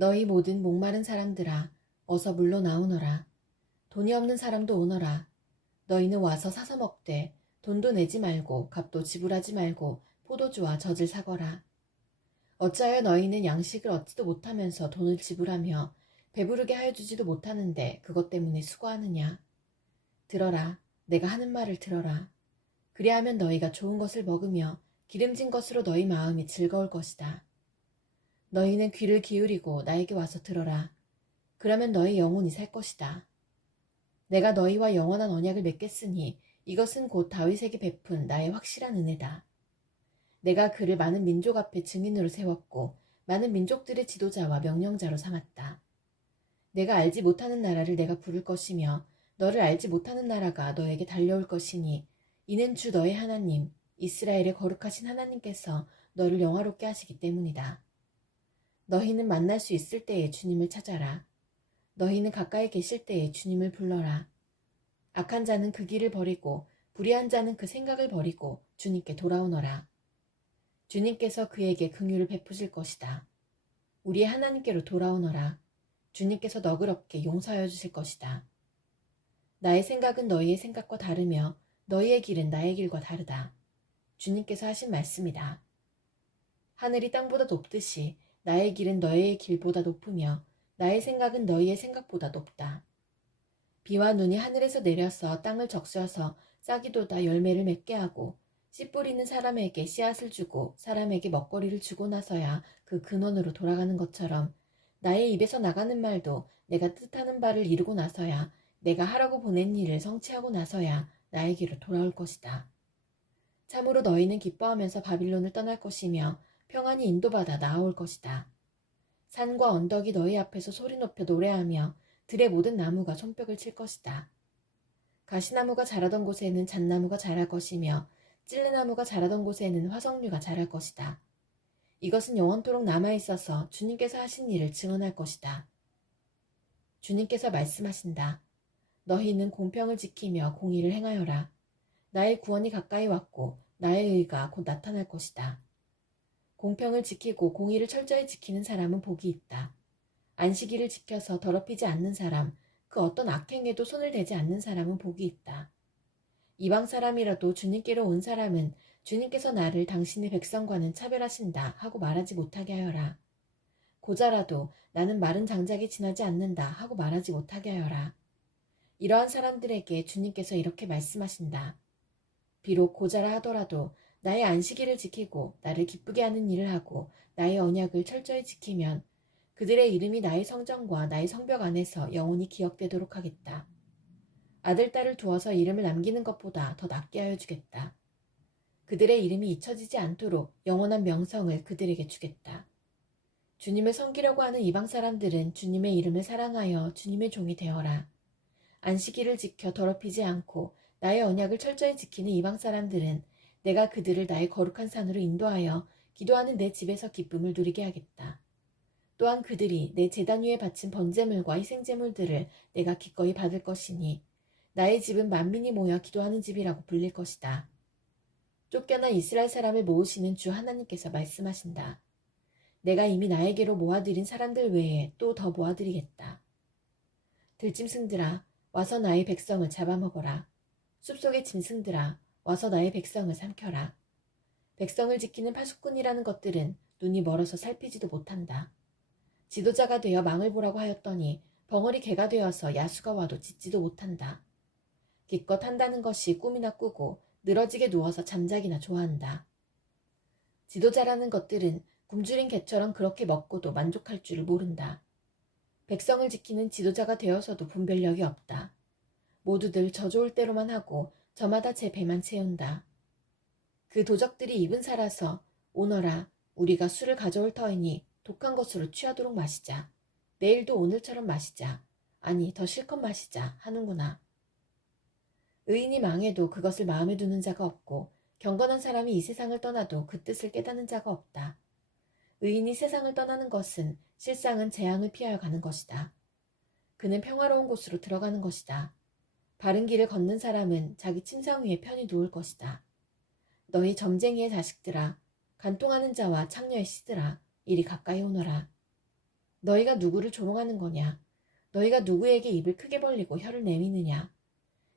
너희 모든 목마른 사람들아, 어서 물러나오너라. 돈이 없는 사람도 오너라. 너희는 와서 사서 먹되 돈도 내지 말고 값도 지불하지 말고 포도주와 젖을 사거라. 어찌하여 너희는 양식을 얻지도 못하면서 돈을 지불하며 배부르게 하여 주지도 못하는데 그것 때문에 수고하느냐. 들어라. 내가 하는 말을 들어라. 그리하면 너희가 좋은 것을 먹으며 기름진 것으로 너희 마음이 즐거울 것이다. 너희는 귀를 기울이고 나에게 와서 들어라. 그러면 너희 영혼이 살 것이다. 내가 너희와 영원한 언약을 맺겠으니 이것은 곧 다윗에게 베푼 나의 확실한 은혜다. 내가 그를 많은 민족 앞에 증인으로 세웠고 많은 민족들의 지도자와 명령자로 삼았다. 내가 알지 못하는 나라를 내가 부를 것이며 너를 알지 못하는 나라가 너에게 달려올 것이니 이는 주 너의 하나님 이스라엘의 거룩하신 하나님께서 너를 영화롭게 하시기 때문이다. 너희는 만날 수 있을 때에 주님을 찾아라. 너희는 가까이 계실 때에 주님을 불러라. 악한 자는 그 길을 버리고 불의한 자는 그 생각을 버리고 주님께 돌아오너라. 주님께서 그에게 긍휼을 베푸실 것이다. 우리의 하나님께로 돌아오너라. 주님께서 너그럽게 용서하여 주실 것이다. 나의 생각은 너희의 생각과 다르며 너희의 길은 나의 길과 다르다. 주님께서 하신 말씀이다. 하늘이 땅보다 높듯이 나의 길은 너희의 길보다 높으며 나의 생각은 너희의 생각보다 높다. 비와 눈이 하늘에서 내려서 땅을 적셔서 싹이 돋아 열매를 맺게 하고 씨 뿌리는 사람에게 씨앗을 주고 사람에게 먹거리를 주고 나서야 그 근원으로 돌아가는 것처럼 나의 입에서 나가는 말도 내가 뜻하는 바를 이루고 나서야 내가 하라고 보낸 일을 성취하고 나서야 나에게로 돌아올 것이다. 참으로 너희는 기뻐하면서 바빌론을 떠날 것이며 평안히 인도받아 나아올 것이다. 산과 언덕이 너희 앞에서 소리 높여 노래하며 들의 모든 나무가 손뼉을 칠 것이다. 가시나무가 자라던 곳에는 잣나무가 자랄 것이며 찔레나무가 자라던 곳에는 화석류가 자랄 것이다. 이것은 영원토록 남아있어서 주님께서 하신 일을 증언할 것이다. 주님께서 말씀하신다. 너희는 공평을 지키며 공의를 행하여라. 나의 구원이 가까이 왔고 나의 의가 곧 나타날 것이다. 공평을 지키고 공의를 철저히 지키는 사람은 복이 있다. 안식일을 지켜서 더럽히지 않는 사람, 그 어떤 악행에도 손을 대지 않는 사람은 복이 있다. 이방 사람이라도 주님께로 온 사람은 주님께서 나를 당신의 백성과는 차별하신다 하고 말하지 못하게 하여라. 고자라도 나는 마른 장작이 지나지 않는다 하고 말하지 못하게 하여라. 이러한 사람들에게 주님께서 이렇게 말씀하신다. 비록 고자라 하더라도 나의 안식일을 지키고 나를 기쁘게 하는 일을 하고 나의 언약을 철저히 지키면 그들의 이름이 나의 성전과 나의 성벽 안에서 영원히 기억되도록 하겠다. 아들, 딸을 두어서 이름을 남기는 것보다 더 낫게 하여 주겠다. 그들의 이름이 잊혀지지 않도록 영원한 명성을 그들에게 주겠다. 주님을 섬기려고 하는 이방 사람들은 주님의 이름을 사랑하여 주님의 종이 되어라. 안식일을 지켜 더럽히지 않고 나의 언약을 철저히 지키는 이방 사람들은 내가 그들을 나의 거룩한 산으로 인도하여 기도하는 내 집에서 기쁨을 누리게 하겠다. 또한 그들이 내 제단 위에 바친 번제물과 희생제물들을 내가 기꺼이 받을 것이니 나의 집은 만민이 모여 기도하는 집이라고 불릴 것이다. 쫓겨난 이스라엘 사람을 모으시는 주 하나님께서 말씀하신다. 내가 이미 나에게로 모아들인 사람들 외에 또 더 모아드리겠다. 들짐승들아, 와서 나의 백성을 잡아먹어라. 숲속의 짐승들아, 와서 나의 백성을 삼켜라. 백성을 지키는 파수꾼이라는 것들은 눈이 멀어서 살피지도 못한다. 지도자가 되어 망을 보라고 하였더니 벙어리 개가 되어서 야수가 와도 짖지도 못한다. 기껏 한다는 것이 꿈이나 꾸고 늘어지게 누워서 잠자기나 좋아한다. 지도자라는 것들은 굶주린 개처럼 그렇게 먹고도 만족할 줄을 모른다. 백성을 지키는 지도자가 되어서도 분별력이 없다. 모두들 저 좋을 대로만 하고 저마다 제 배만 채운다. 그 도적들이 입은 살아서 오너라 우리가 술을 가져올 터이니 독한 것으로 취하도록 마시자. 내일도 오늘처럼 마시자. 아니 더 실컷 마시자 하는구나. 의인이 망해도 그것을 마음에 두는 자가 없고 경건한 사람이 이 세상을 떠나도 그 뜻을 깨닫는 자가 없다. 의인이 세상을 떠나는 것은 실상은 재앙을 피하여 가는 것이다. 그는 평화로운 곳으로 들어가는 것이다. 바른 길을 걷는 사람은 자기 침상 위에 편히 누울 것이다. 너희 점쟁이의 자식들아, 간통하는 자와 창녀의 씨들아, 이리 가까이 오너라. 너희가 누구를 조롱하는 거냐? 너희가 누구에게 입을 크게 벌리고 혀를 내미느냐?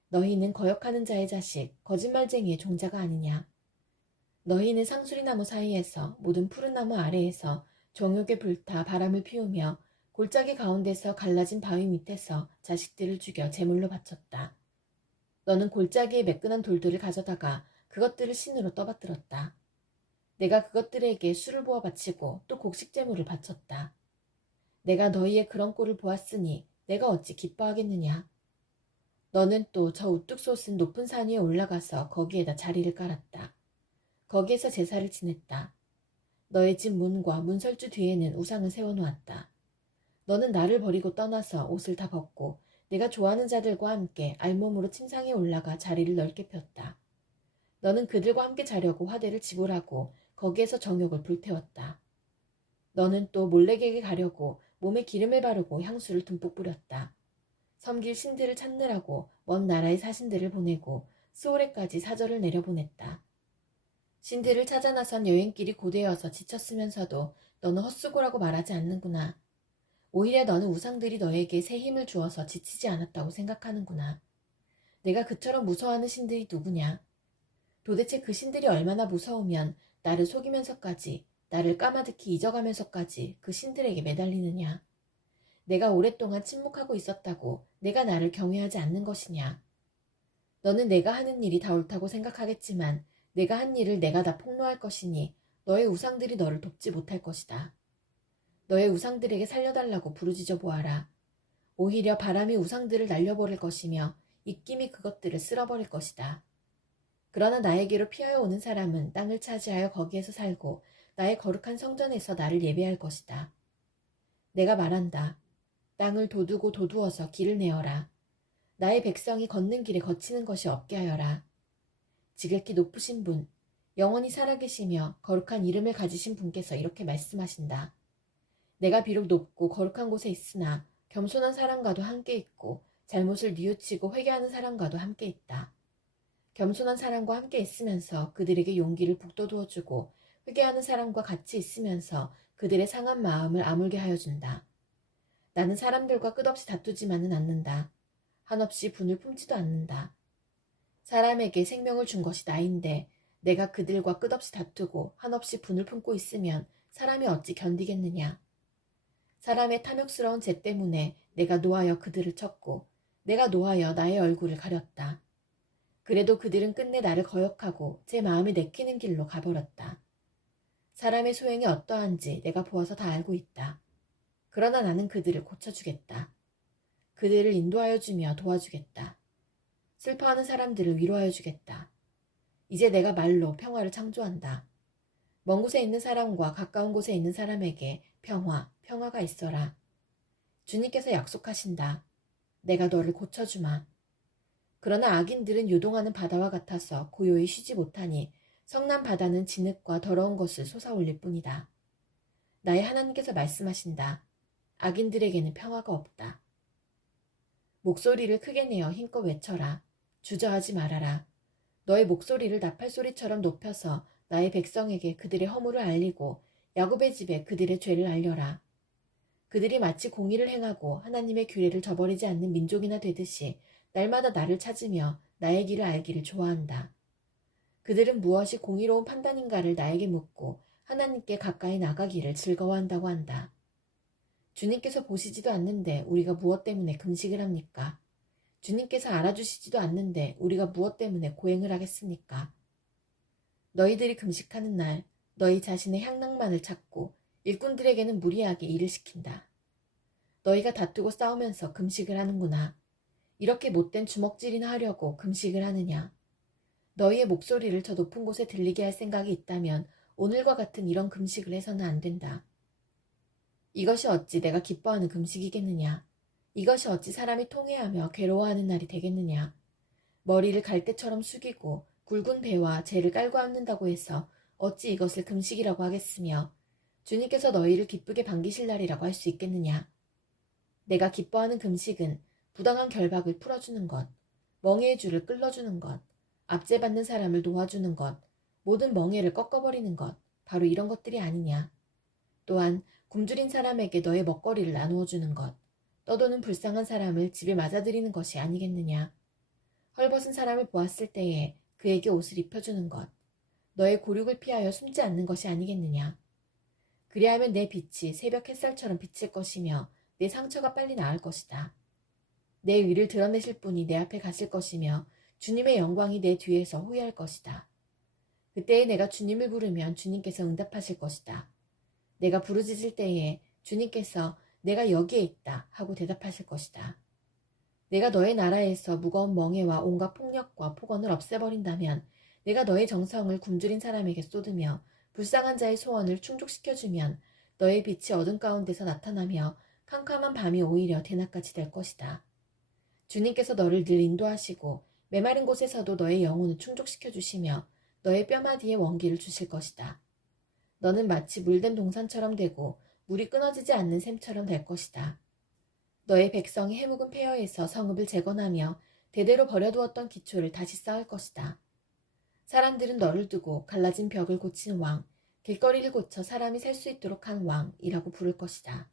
너희는 거역하는 자의 자식, 거짓말쟁이의 종자가 아니냐? 너희는 상수리나무 사이에서 모든 푸른 나무 아래에서 정욕에 불타 바람을 피우며 골짜기 가운데서 갈라진 바위 밑에서 자식들을 죽여 제물로 바쳤다. 너는 골짜기에 매끈한 돌들을 가져다가 그것들을 신으로 떠받들었다. 내가 그것들에게 술을 부어 바치고 또 곡식 제물을 바쳤다. 내가 너희의 그런 꼴을 보았으니 내가 어찌 기뻐하겠느냐? 너는 또 저 우뚝 솟은 높은 산 위에 올라가서 거기에다 자리를 깔았다. 거기에서 제사를 지냈다. 너의 집 문과 문설주 뒤에는 우상을 세워놓았다. 너는 나를 버리고 떠나서 옷을 다 벗고 내가 좋아하는 자들과 함께 알몸으로 침상에 올라가 자리를 넓게 폈다. 너는 그들과 함께 자려고 화대를 지불하고 거기에서 정욕을 불태웠다. 너는 또 몰래에게 가려고 몸에 기름을 바르고 향수를 듬뿍 뿌렸다. 섬길 신들을 찾느라고 먼 나라의 사신들을 보내고 스오레까지 사절을 내려보냈다. 신들을 찾아 나선 여행길이 고되어서 지쳤으면서도 너는 헛수고라고 말하지 않는구나. 오히려 너는 우상들이 너에게 새 힘을 주어서 지치지 않았다고 생각하는구나. 내가 그처럼 무서워하는 신들이 누구냐? 도대체 그 신들이 얼마나 무서우면 나를 속이면서까지, 나를 까마득히 잊어가면서까지 그 신들에게 매달리느냐? 내가 오랫동안 침묵하고 있었다고 내가 나를 경외하지 않는 것이냐? 너는 내가 하는 일이 다 옳다고 생각하겠지만 내가 한 일을 내가 다 폭로할 것이니 너의 우상들이 너를 돕지 못할 것이다. 너의 우상들에게 살려달라고 부르짖어 보아라. 오히려 바람이 우상들을 날려버릴 것이며 입김이 그것들을 쓸어버릴 것이다. 그러나 나에게로 피하여 오는 사람은 땅을 차지하여 거기에서 살고 나의 거룩한 성전에서 나를 예배할 것이다. 내가 말한다. 땅을 도두고 도두어서 길을 내어라. 나의 백성이 걷는 길에 거치는 것이 없게 하여라. 지극히 높으신 분, 영원히 살아계시며 거룩한 이름을 가지신 분께서 이렇게 말씀하신다. 내가 비록 높고 거룩한 곳에 있으나 겸손한 사람과도 함께 있고 잘못을 뉘우치고 회개하는 사람과도 함께 있다. 겸손한 사람과 함께 있으면서 그들에게 용기를 북돋우어주고 회개하는 사람과 같이 있으면서 그들의 상한 마음을 아물게 하여준다. 나는 사람들과 끝없이 다투지만은 않는다. 한없이 분을 품지도 않는다. 사람에게 생명을 준 것이 나인데 내가 그들과 끝없이 다투고 한없이 분을 품고 있으면 사람이 어찌 견디겠느냐. 사람의 탐욕스러운 죄 때문에 내가 노하여 그들을 쳤고 내가 노하여 나의 얼굴을 가렸다. 그래도 그들은 끝내 나를 거역하고 제 마음에 내키는 길로 가버렸다. 사람의 소행이 어떠한지 내가 보아서 다 알고 있다. 그러나 나는 그들을 고쳐주겠다. 그들을 인도하여 주며 도와주겠다. 슬퍼하는 사람들을 위로하여 주겠다. 이제 내가 말로 평화를 창조한다. 먼 곳에 있는 사람과 가까운 곳에 있는 사람에게 평화가 있어라. 주님께서 약속하신다. 내가 너를 고쳐주마. 그러나 악인들은 요동하는 바다와 같아서 고요히 쉬지 못하니 성난 바다는 진흙과 더러운 것을 솟아올릴 뿐이다. 나의 하나님께서 말씀하신다. 악인들에게는 평화가 없다. 목소리를 크게 내어 힘껏 외쳐라. 주저하지 말아라. 너의 목소리를 나팔소리처럼 높여서 나의 백성에게 그들의 허물을 알리고 야곱의 집에 그들의 죄를 알려라. 그들이 마치 공의를 행하고 하나님의 규례를 저버리지 않는 민족이나 되듯이 날마다 나를 찾으며 나의 길을 알기를 좋아한다. 그들은 무엇이 공의로운 판단인가를 나에게 묻고 하나님께 가까이 나가기를 즐거워한다고 한다. 주님께서 보시지도 않는데 우리가 무엇 때문에 금식을 합니까? 주님께서 알아주시지도 않는데 우리가 무엇 때문에 고행을 하겠습니까? 너희들이 금식하는 날 너희 자신의 향락만을 찾고 일꾼들에게는 무리하게 일을 시킨다. 너희가 다투고 싸우면서 금식을 하는구나. 이렇게 못된 주먹질이나 하려고 금식을 하느냐. 너희의 목소리를 저 높은 곳에 들리게 할 생각이 있다면 오늘과 같은 이런 금식을 해서는 안 된다. 이것이 어찌 내가 기뻐하는 금식이겠느냐. 이것이 어찌 사람이 통회하며 괴로워하는 날이 되겠느냐. 머리를 갈대처럼 숙이고 굵은 배와 재를 깔고 앉는다고 해서 어찌 이것을 금식이라고 하겠으며 주님께서 너희를 기쁘게 반기실 날이라고 할 수 있겠느냐. 내가 기뻐하는 금식은 부당한 결박을 풀어주는 것, 멍해의 줄을 끌어주는 것, 압제받는 사람을 놓아주는 것, 모든 멍해를 꺾어버리는 것, 바로 이런 것들이 아니냐. 또한 굶주린 사람에게 너의 먹거리를 나누어 주는 것, 떠도는 불쌍한 사람을 집에 맞아들이는 것이 아니겠느냐. 헐벗은 사람을 보았을 때에 그에게 옷을 입혀주는 것, 너의 곤욕을 피하여 숨지 않는 것이 아니겠느냐. 그리하면 내 빛이 새벽 햇살처럼 비칠 것이며 내 상처가 빨리 나을 것이다. 내 의를 드러내실 분이 내 앞에 가실 것이며 주님의 영광이 내 뒤에서 호위할 것이다. 그때에 내가 주님을 부르면 주님께서 응답하실 것이다. 내가 부르짖을 때에 주님께서 내가 여기에 있다 하고 대답하실 것이다. 내가 너의 나라에서 무거운 멍에와 온갖 폭력과 폭언을 없애버린다면, 내가 너의 정성을 굶주린 사람에게 쏟으며 불쌍한 자의 소원을 충족시켜주면 너의 빛이 어둠 가운데서 나타나며 캄캄한 밤이 오히려 대낮같이 될 것이다. 주님께서 너를 늘 인도하시고 메마른 곳에서도 너의 영혼을 충족시켜주시며 너의 뼈마디에 원기를 주실 것이다. 너는 마치 물된 동산처럼 되고 물이 끊어지지 않는 샘처럼 될 것이다. 너의 백성이 해묵은 폐허에서 성읍을 재건하며 대대로 버려두었던 기초를 다시 쌓을 것이다. 사람들은 너를 두고 갈라진 벽을 고친 왕, 길거리를 고쳐 사람이 살 수 있도록 한 왕이라고 부를 것이다.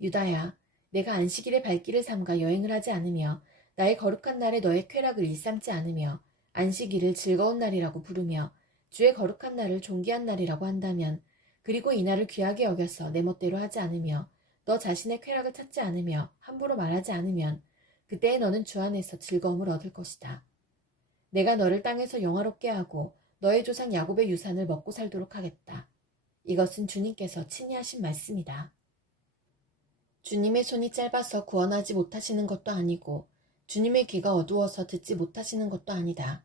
유다야, 내가 안식일에 발길을 삼가 여행을 하지 않으며 나의 거룩한 날에 너의 쾌락을 일삼지 않으며 안식일을 즐거운 날이라고 부르며 주의 거룩한 날을 존귀한 날이라고 한다면, 그리고 이 날을 귀하게 여겨서 내 멋대로 하지 않으며 너 자신의 쾌락을 찾지 않으며 함부로 말하지 않으면 그때에 너는 주 안에서 즐거움을 얻을 것이다. 내가 너를 땅에서 영화롭게 하고 너의 조상 야곱의 유산을 먹고 살도록 하겠다. 이것은 주님께서 친히 하신 말씀이다. 주님의 손이 짧아서 구원하지 못하시는 것도 아니고 주님의 귀가 어두워서 듣지 못하시는 것도 아니다.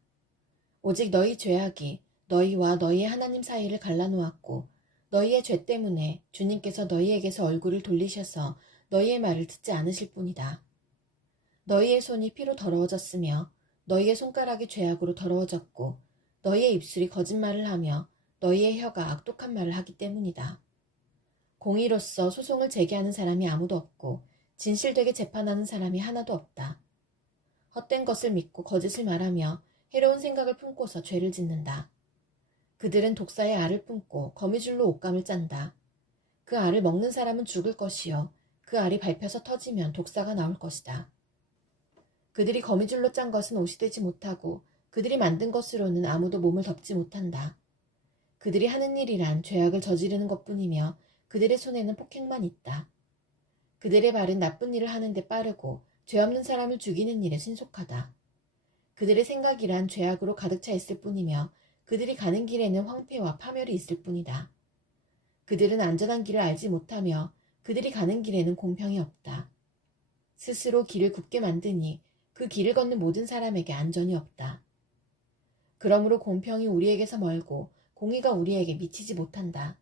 오직 너희 죄악이 너희와 너희의 하나님 사이를 갈라놓았고 너희의 죄 때문에 주님께서 너희에게서 얼굴을 돌리셔서 너희의 말을 듣지 않으실 뿐이다. 너희의 손이 피로 더러워졌으며 너희의 손가락이 죄악으로 더러워졌고 너희의 입술이 거짓말을 하며 너희의 혀가 악독한 말을 하기 때문이다. 공의로서 소송을 제기하는 사람이 아무도 없고 진실되게 재판하는 사람이 하나도 없다. 헛된 것을 믿고 거짓을 말하며 해로운 생각을 품고서 죄를 짓는다. 그들은 독사의 알을 품고 거미줄로 옷감을 짠다. 그 알을 먹는 사람은 죽을 것이요 그 알이 밟혀서 터지면 독사가 나올 것이다. 그들이 거미줄로 짠 것은 옷이 되지 못하고 그들이 만든 것으로는 아무도 몸을 덮지 못한다. 그들이 하는 일이란 죄악을 저지르는 것뿐이며 그들의 손에는 폭행만 있다. 그들의 발은 나쁜 일을 하는데 빠르고 죄 없는 사람을 죽이는 일에 신속하다. 그들의 생각이란 죄악으로 가득 차 있을 뿐이며 그들이 가는 길에는 황폐와 파멸이 있을 뿐이다. 그들은 안전한 길을 알지 못하며 그들이 가는 길에는 공평이 없다. 스스로 길을 굽게 만드니 그 길을 걷는 모든 사람에게 안전이 없다. 그러므로 공평이 우리에게서 멀고 공의가 우리에게 미치지 못한다.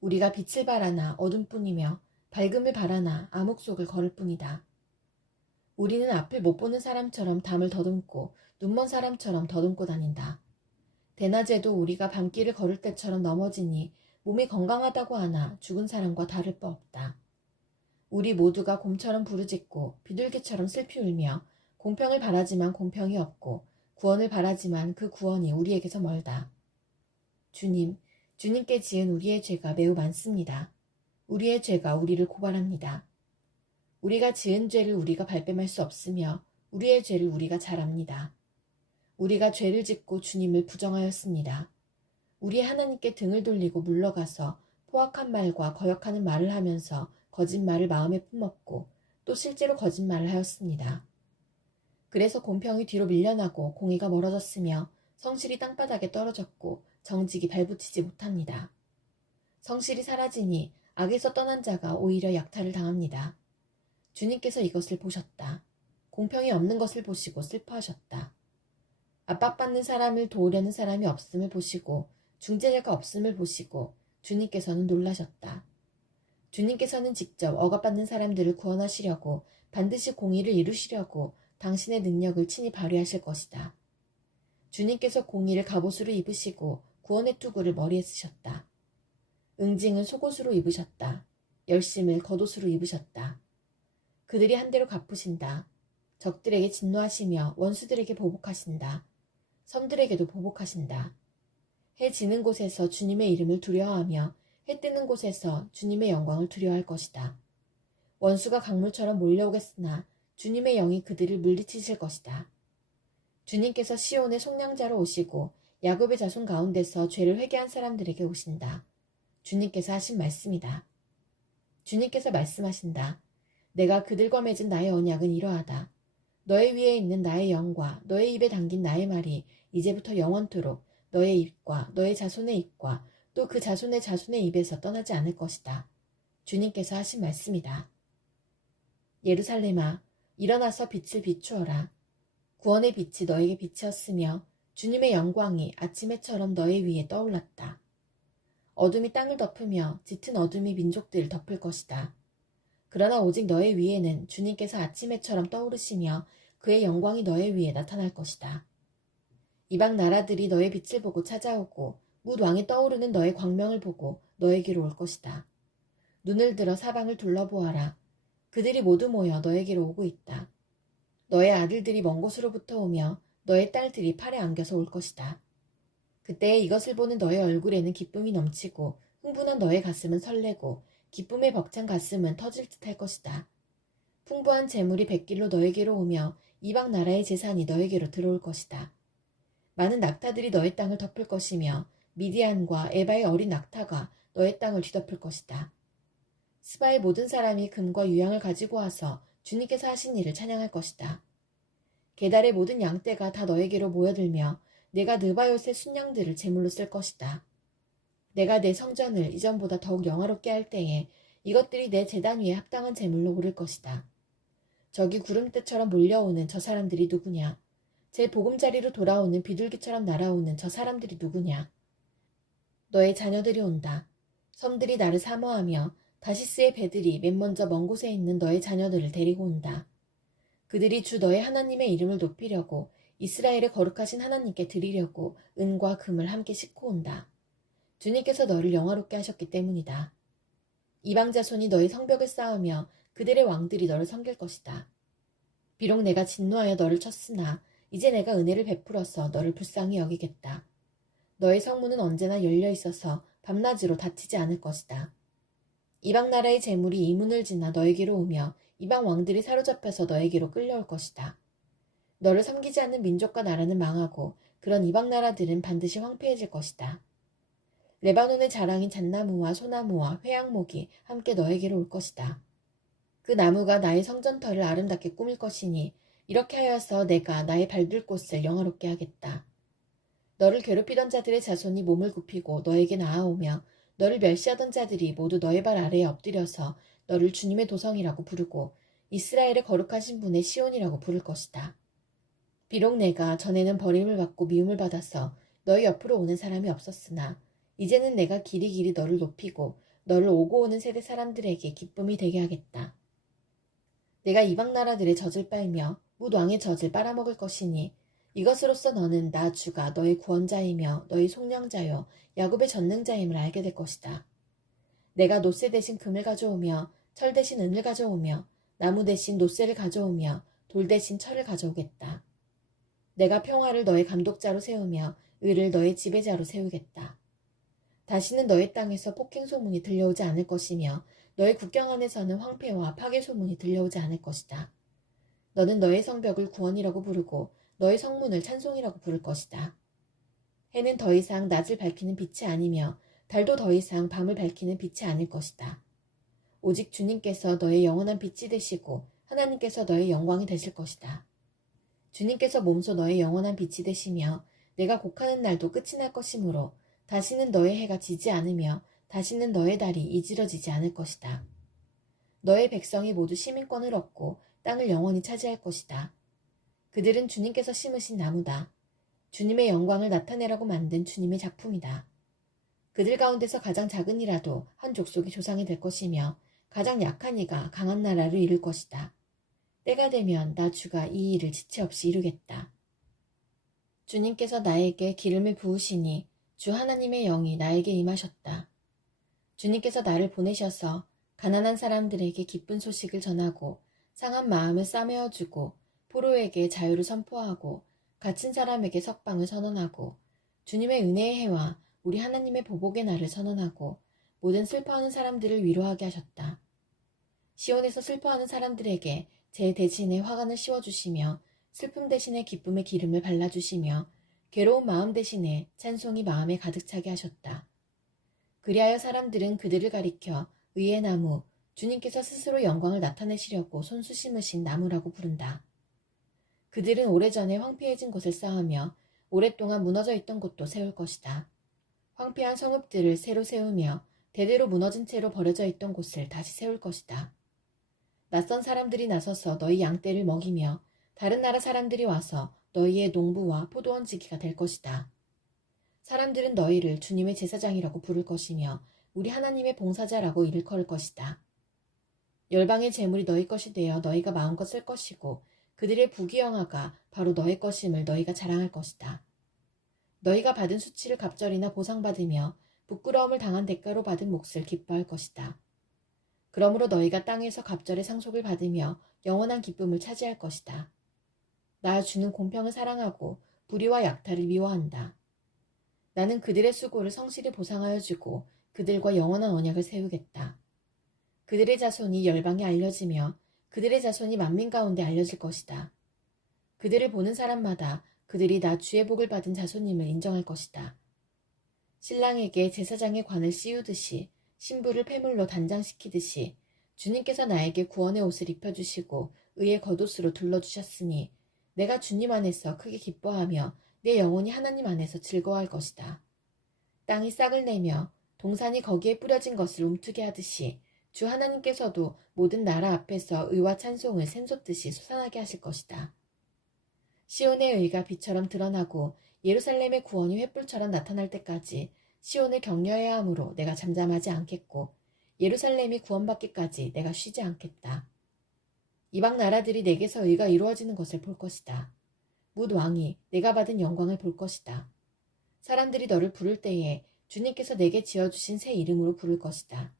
우리가 빛을 바라나 어둠뿐이며 밝음을 바라나 암흑 속을 걸을 뿐이다. 우리는 앞을 못 보는 사람처럼 담을 더듬고 눈먼 사람처럼 더듬고 다닌다. 대낮에도 우리가 밤길을 걸을 때처럼 넘어지니 몸이 건강하다고 하나 죽은 사람과 다를 바 없다. 우리 모두가 곰처럼 부르짖고 비둘기처럼 슬피 울며 공평을 바라지만 공평이 없고 구원을 바라지만 그 구원이 우리에게서 멀다. 주님께 지은 우리의 죄가 매우 많습니다. 우리의 죄가 우리를 고발합니다. 우리가 지은 죄를 우리가 발뺌할 수 없으며 우리의 죄를 우리가 잘 압니다. 우리가 죄를 짓고 주님을 부정하였습니다. 우리 하나님께 등을 돌리고 물러가서 포악한 말과 거역하는 말을 하면서 거짓말을 마음에 품었고 또 실제로 거짓말을 하였습니다. 그래서 공평이 뒤로 밀려나고 공의가 멀어졌으며 성실이 땅바닥에 떨어졌고 정직이 발붙이지 못합니다. 성실이 사라지니 악에서 떠난 자가 오히려 약탈을 당합니다. 주님께서 이것을 보셨다. 공평이 없는 것을 보시고 슬퍼하셨다. 압박받는 사람을 도우려는 사람이 없음을 보시고 중재자가 없음을 보시고 주님께서는 놀라셨다. 주님께서는 직접 억압받는 사람들을 구원하시려고 반드시 공의를 이루시려고 당신의 능력을 친히 발휘하실 것이다. 주님께서 공의를 갑옷으로 입으시고 구원의 투구를 머리에 쓰셨다. 응징을 속옷으로 입으셨다. 열심을 겉옷으로 입으셨다. 그들이 한 대로 갚으신다. 적들에게 진노하시며 원수들에게 보복하신다. 섬들에게도 보복하신다. 해 지는 곳에서 주님의 이름을 두려워하며 해 뜨는 곳에서 주님의 영광을 두려워할 것이다. 원수가 강물처럼 몰려오겠으나 주님의 영이 그들을 물리치실 것이다. 주님께서 시온의 속량자로 오시고 야곱의 자손 가운데서 죄를 회개한 사람들에게 오신다. 주님께서 하신 말씀이다. 주님께서 말씀하신다. 내가 그들과 맺은 나의 언약은 이러하다. 너의 위에 있는 나의 영과 너의 입에 담긴 나의 말이 이제부터 영원토록 너의 입과 너의 자손의 입과 또 그 자손의 자손의 입에서 떠나지 않을 것이다. 주님께서 하신 말씀이다. 예루살렘아, 일어나서 빛을 비추어라. 구원의 빛이 너에게 비치었으며 주님의 영광이 아침 해처럼 너의 위에 떠올랐다. 어둠이 땅을 덮으며 짙은 어둠이 민족들을 덮을 것이다. 그러나 오직 너의 위에는 주님께서 아침 해처럼 떠오르시며 그의 영광이 너의 위에 나타날 것이다. 이방 나라들이 너의 빛을 보고 찾아오고 뭇 왕이 떠오르는 너의 광명을 보고 너에게로 올 것이다. 눈을 들어 사방을 둘러보아라. 그들이 모두 모여 너에게로 오고 있다. 너의 아들들이 먼 곳으로부터 오며 너의 딸들이 팔에 안겨서 올 것이다. 그때에 이것을 보는 너의 얼굴에는 기쁨이 넘치고 흥분한 너의 가슴은 설레고 기쁨에 벅찬 가슴은 터질 듯할 것이다. 풍부한 재물이 백길로 너에게로 오며 이방 나라의 재산이 너에게로 들어올 것이다. 많은 낙타들이 너의 땅을 덮을 것이며 미디안과 에바의 어린 낙타가 너의 땅을 뒤덮을 것이다. 스바의 모든 사람이 금과 유향을 가지고 와서 주님께서 하신 일을 찬양할 것이다. 게달의 모든 양떼가 다 너에게로 모여들며 내가 느바요의 순양들을 제물로 쓸 것이다. 내가 내 성전을 이전보다 더욱 영화롭게 할 때에 이것들이 내 제단 위에 합당한 제물로 오를 것이다. 저기 구름대처럼 몰려오는 저 사람들이 누구냐? 제 보금자리로 돌아오는 비둘기처럼 날아오는 저 사람들이 누구냐? 너의 자녀들이 온다. 섬들이 나를 사모하며 다시스의 배들이 맨 먼저 먼 곳에 있는 너의 자녀들을 데리고 온다. 그들이 주 너의 하나님의 이름을 높이려고 이스라엘의 거룩하신 하나님께 드리려고 은과 금을 함께 싣고 온다. 주님께서 너를 영화롭게 하셨기 때문이다. 이방 자손이 너의 성벽을 쌓으며 그들의 왕들이 너를 섬길 것이다. 비록 내가 진노하여 너를 쳤으나 이제 내가 은혜를 베풀어서 너를 불쌍히 여기겠다. 너의 성문은 언제나 열려 있어서 밤낮으로 닫히지 않을 것이다. 이방 나라의 재물이 이 문을 지나 너에게로 오며 이방 왕들이 사로잡혀서 너에게로 끌려올 것이다. 너를 섬기지 않는 민족과 나라는 망하고 그런 이방 나라들은 반드시 황폐해질 것이다. 레바논의 자랑인 잣나무와 소나무와 회양목이 함께 너에게로 올 것이다. 그 나무가 나의 성전터를 아름답게 꾸밀 것이니 이렇게 하여서 내가 나의 발들 곳을 영화롭게 하겠다. 너를 괴롭히던 자들의 자손이 몸을 굽히고 너에게 나아오며 너를 멸시하던 자들이 모두 너의 발 아래에 엎드려서 너를 주님의 도성이라고 부르고 이스라엘의 거룩하신 분의 시온이라고 부를 것이다. 비록 내가 전에는 버림을 받고 미움을 받아서 너희 옆으로 오는 사람이 없었으나 이제는 내가 길이길이 너를 높이고 너를 오고 오는 세대 사람들에게 기쁨이 되게 하겠다. 내가 이방 나라들의 젖을 빨며 뭇 왕의 젖을 빨아먹을 것이니 이것으로써 너는 나 주가 너의 구원자이며 너의 속량자요 야곱의 전능자임을 알게 될 것이다. 내가 노새 대신 금을 가져오며 철 대신 은을 가져오며 나무 대신 노새를 가져오며 돌 대신 철을 가져오겠다. 내가 평화를 너의 감독자로 세우며 의를 너의 지배자로 세우겠다. 다시는 너의 땅에서 폭행 소문이 들려오지 않을 것이며 너의 국경 안에서는 황폐와 파괴 소문이 들려오지 않을 것이다. 너는 너의 성벽을 구원이라고 부르고 너의 성문을 찬송이라고 부를 것이다. 해는 더 이상 낮을 밝히는 빛이 아니며 달도 더 이상 밤을 밝히는 빛이 아닐 것이다. 오직 주님께서 너의 영원한 빛이 되시고 하나님께서 너의 영광이 되실 것이다. 주님께서 몸소 너의 영원한 빛이 되시며 내가 곡하는 날도 끝이 날 것이므로 다시는 너의 해가 지지 않으며 다시는 너의 달이 이지러지지 않을 것이다. 너의 백성이 모두 시민권을 얻고 땅을 영원히 차지할 것이다. 그들은 주님께서 심으신 나무다. 주님의 영광을 나타내라고 만든 주님의 작품이다. 그들 가운데서 가장 작은 이라도 한 족속의 조상이 될 것이며 가장 약한 이가 강한 나라를 이룰 것이다. 때가 되면 나 주가 이 일을 지체 없이 이루겠다. 주님께서 나에게 기름을 부으시니 주 하나님의 영이 나에게 임하셨다. 주님께서 나를 보내셔서 가난한 사람들에게 기쁜 소식을 전하고 상한 마음을 싸매어주고 포로에게 자유를 선포하고 갇힌 사람에게 석방을 선언하고 주님의 은혜의 해와 우리 하나님의 보복의 날을 선언하고 모든 슬퍼하는 사람들을 위로하게 하셨다. 시온에서 슬퍼하는 사람들에게 제 대신에 화관을 씌워주시며 슬픔 대신에 기쁨의 기름을 발라주시며 괴로운 마음 대신에 찬송이 마음에 가득 차게 하셨다. 그리하여 사람들은 그들을 가리켜 의의 나무, 주님께서 스스로 영광을 나타내시려고 손수 심으신 나무라고 부른다. 그들은 오래전에 황폐해진 곳을 쌓으며 오랫동안 무너져 있던 곳도 세울 것이다. 황폐한 성읍들을 새로 세우며 대대로 무너진 채로 버려져 있던 곳을 다시 세울 것이다. 낯선 사람들이 나서서 너희 양떼를 먹이며 다른 나라 사람들이 와서 너희의 농부와 포도원 지기가 될 것이다. 사람들은 너희를 주님의 제사장이라고 부를 것이며 우리 하나님의 봉사자라고 일컬을 것이다. 열방의 재물이 너희 것이 되어 너희가 마음껏 쓸 것이고 그들의 부귀영화가 바로 너희 것임을 너희가 자랑할 것이다. 너희가 받은 수치를 갑절이나 보상받으며 부끄러움을 당한 대가로 받은 몫을 기뻐할 것이다. 그러므로 너희가 땅에서 갑절의 상속을 받으며 영원한 기쁨을 차지할 것이다. 나 주는 공평을 사랑하고 불의와 약탈을 미워한다. 나는 그들의 수고를 성실히 보상하여 주고 그들과 영원한 언약을 세우겠다. 그들의 자손이 열방에 알려지며 그들의 자손이 만민 가운데 알려질 것이다. 그들을 보는 사람마다 그들이 나 주의 복을 받은 자손임을 인정할 것이다. 신랑에게 제사장의 관을 씌우듯이 신부를 폐물로 단장시키듯이 주님께서 나에게 구원의 옷을 입혀주시고 의의 겉옷으로 둘러주셨으니 내가 주님 안에서 크게 기뻐하며 내 영혼이 하나님 안에서 즐거워할 것이다. 땅이 싹을 내며 동산이 거기에 뿌려진 것을 움트게 하듯이 주 하나님께서도 모든 나라 앞에서 의와 찬송을 샘솟듯이 솟아나게 하실 것이다. 시온의 의가 빛처럼 드러나고 예루살렘의 구원이 횃불처럼 나타날 때까지 시온을 격려해야 하므로 내가 잠잠하지 않겠고 예루살렘이 구원받기까지 내가 쉬지 않겠다. 이방 나라들이 내게서 의가 이루어지는 것을 볼 것이다. 뭇 왕이 내가 받은 영광을 볼 것이다. 사람들이 너를 부를 때에 주님께서 내게 지어주신 새 이름으로 부를 것이다.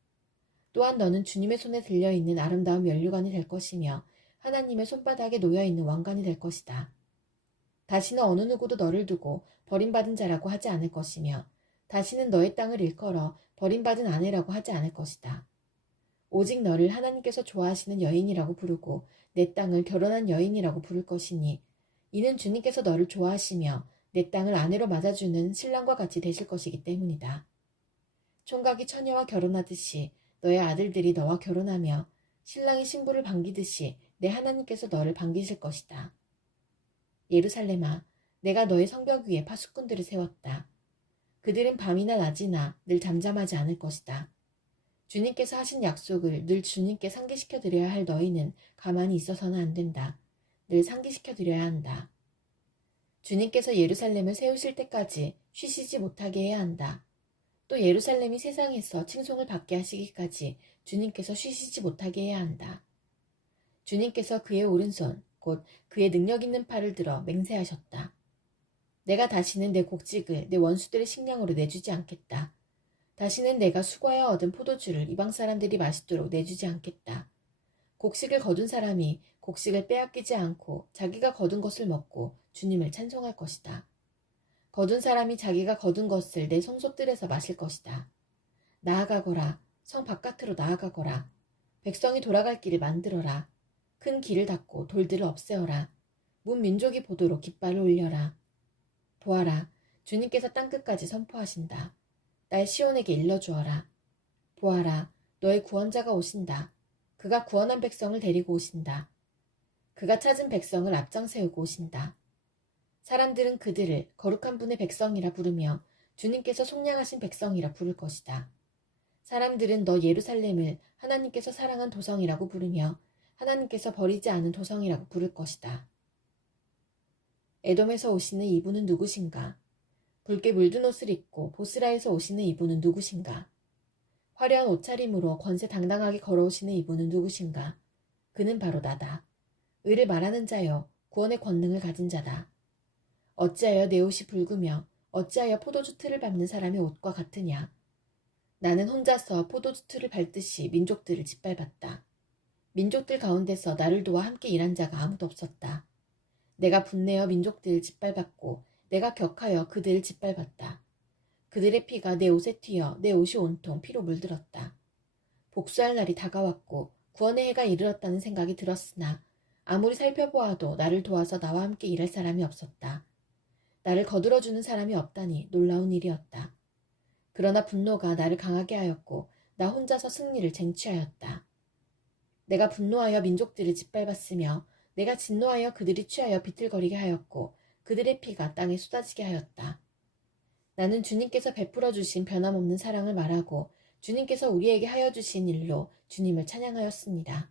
또한 너는 주님의 손에 들려있는 아름다운 면류관이 될 것이며 하나님의 손바닥에 놓여있는 왕관이 될 것이다. 다시는 어느 누구도 너를 두고 버림받은 자라고 하지 않을 것이며 다시는 너의 땅을 일컬어 버림받은 아내라고 하지 않을 것이다. 오직 너를 하나님께서 좋아하시는 여인이라고 부르고 내 땅을 결혼한 여인이라고 부를 것이니 이는 주님께서 너를 좋아하시며 내 땅을 아내로 맞아주는 신랑과 같이 되실 것이기 때문이다. 총각이 처녀와 결혼하듯이 너의 아들들이 너와 결혼하며 신랑이 신부를 반기듯이 내 하나님께서 너를 반기실 것이다. 예루살렘아, 내가 너의 성벽 위에 파수꾼들을 세웠다. 그들은 밤이나 낮이나 늘 잠잠하지 않을 것이다. 주님께서 하신 약속을 늘 주님께 상기시켜 드려야 할 너희는 가만히 있어서는 안 된다. 늘 상기시켜 드려야 한다. 주님께서 예루살렘을 세우실 때까지 쉬시지 못하게 해야 한다. 또 예루살렘이 세상에서 칭송을 받게 하시기까지 주님께서 쉬시지 못하게 해야 한다. 주님께서 그의 오른손, 곧 그의 능력 있는 팔을 들어 맹세하셨다. 내가 다시는 내 곡식을 내 원수들의 식량으로 내주지 않겠다. 다시는 내가 수고하여 얻은 포도주를 이방 사람들이 마시도록 내주지 않겠다. 곡식을 거둔 사람이 곡식을 빼앗기지 않고 자기가 거둔 것을 먹고 주님을 찬송할 것이다. 거둔 사람이 자기가 거둔 것을 내 송곳들에서 마실 것이다. 나아가거라. 성 바깥으로 나아가거라. 백성이 돌아갈 길을 만들어라. 큰 길을 닫고 돌들을 없애어라. 문 민족이 보도록 깃발을 올려라. 보아라. 주님께서 땅끝까지 선포하신다. 날 시온에게 일러주어라. 보아라. 너의 구원자가 오신다. 그가 구원한 백성을 데리고 오신다. 그가 찾은 백성을 앞장 세우고 오신다. 사람들은 그들을 거룩한 분의 백성이라 부르며 주님께서 속량하신 백성이라 부를 것이다. 사람들은 너 예루살렘을 하나님께서 사랑한 도성이라고 부르며 하나님께서 버리지 않은 도성이라고 부를 것이다. 에돔에서 오시는 이분은 누구신가? 붉게 물든 옷을 입고 보스라에서 오시는 이분은 누구신가? 화려한 옷차림으로 권세 당당하게 걸어오시는 이분은 누구신가? 그는 바로 나다. 의를 말하는 자여 구원의 권능을 가진 자다. 어찌하여 내 옷이 붉으며 어찌하여 포도주 틀을 밟는 사람의 옷과 같으냐. 나는 혼자서 포도주 틀을 밟듯이 민족들을 짓밟았다. 민족들 가운데서 나를 도와 함께 일한 자가 아무도 없었다. 내가 분내어 민족들을 짓밟았고 내가 격하여 그들을 짓밟았다. 그들의 피가 내 옷에 튀어 내 옷이 온통 피로 물들었다. 복수할 날이 다가왔고 구원의 해가 이르렀다는 생각이 들었으나 아무리 살펴보아도 나를 도와서 나와 함께 일할 사람이 없었다. 나를 거들어주는 사람이 없다니 놀라운 일이었다. 그러나 분노가 나를 강하게 하였고 나 혼자서 승리를 쟁취하였다. 내가 분노하여 민족들을 짓밟았으며 내가 진노하여 그들이 취하여 비틀거리게 하였고 그들의 피가 땅에 쏟아지게 하였다. 나는 주님께서 베풀어 주신 변함없는 사랑을 말하고 주님께서 우리에게 하여 주신 일로 주님을 찬양하였습니다.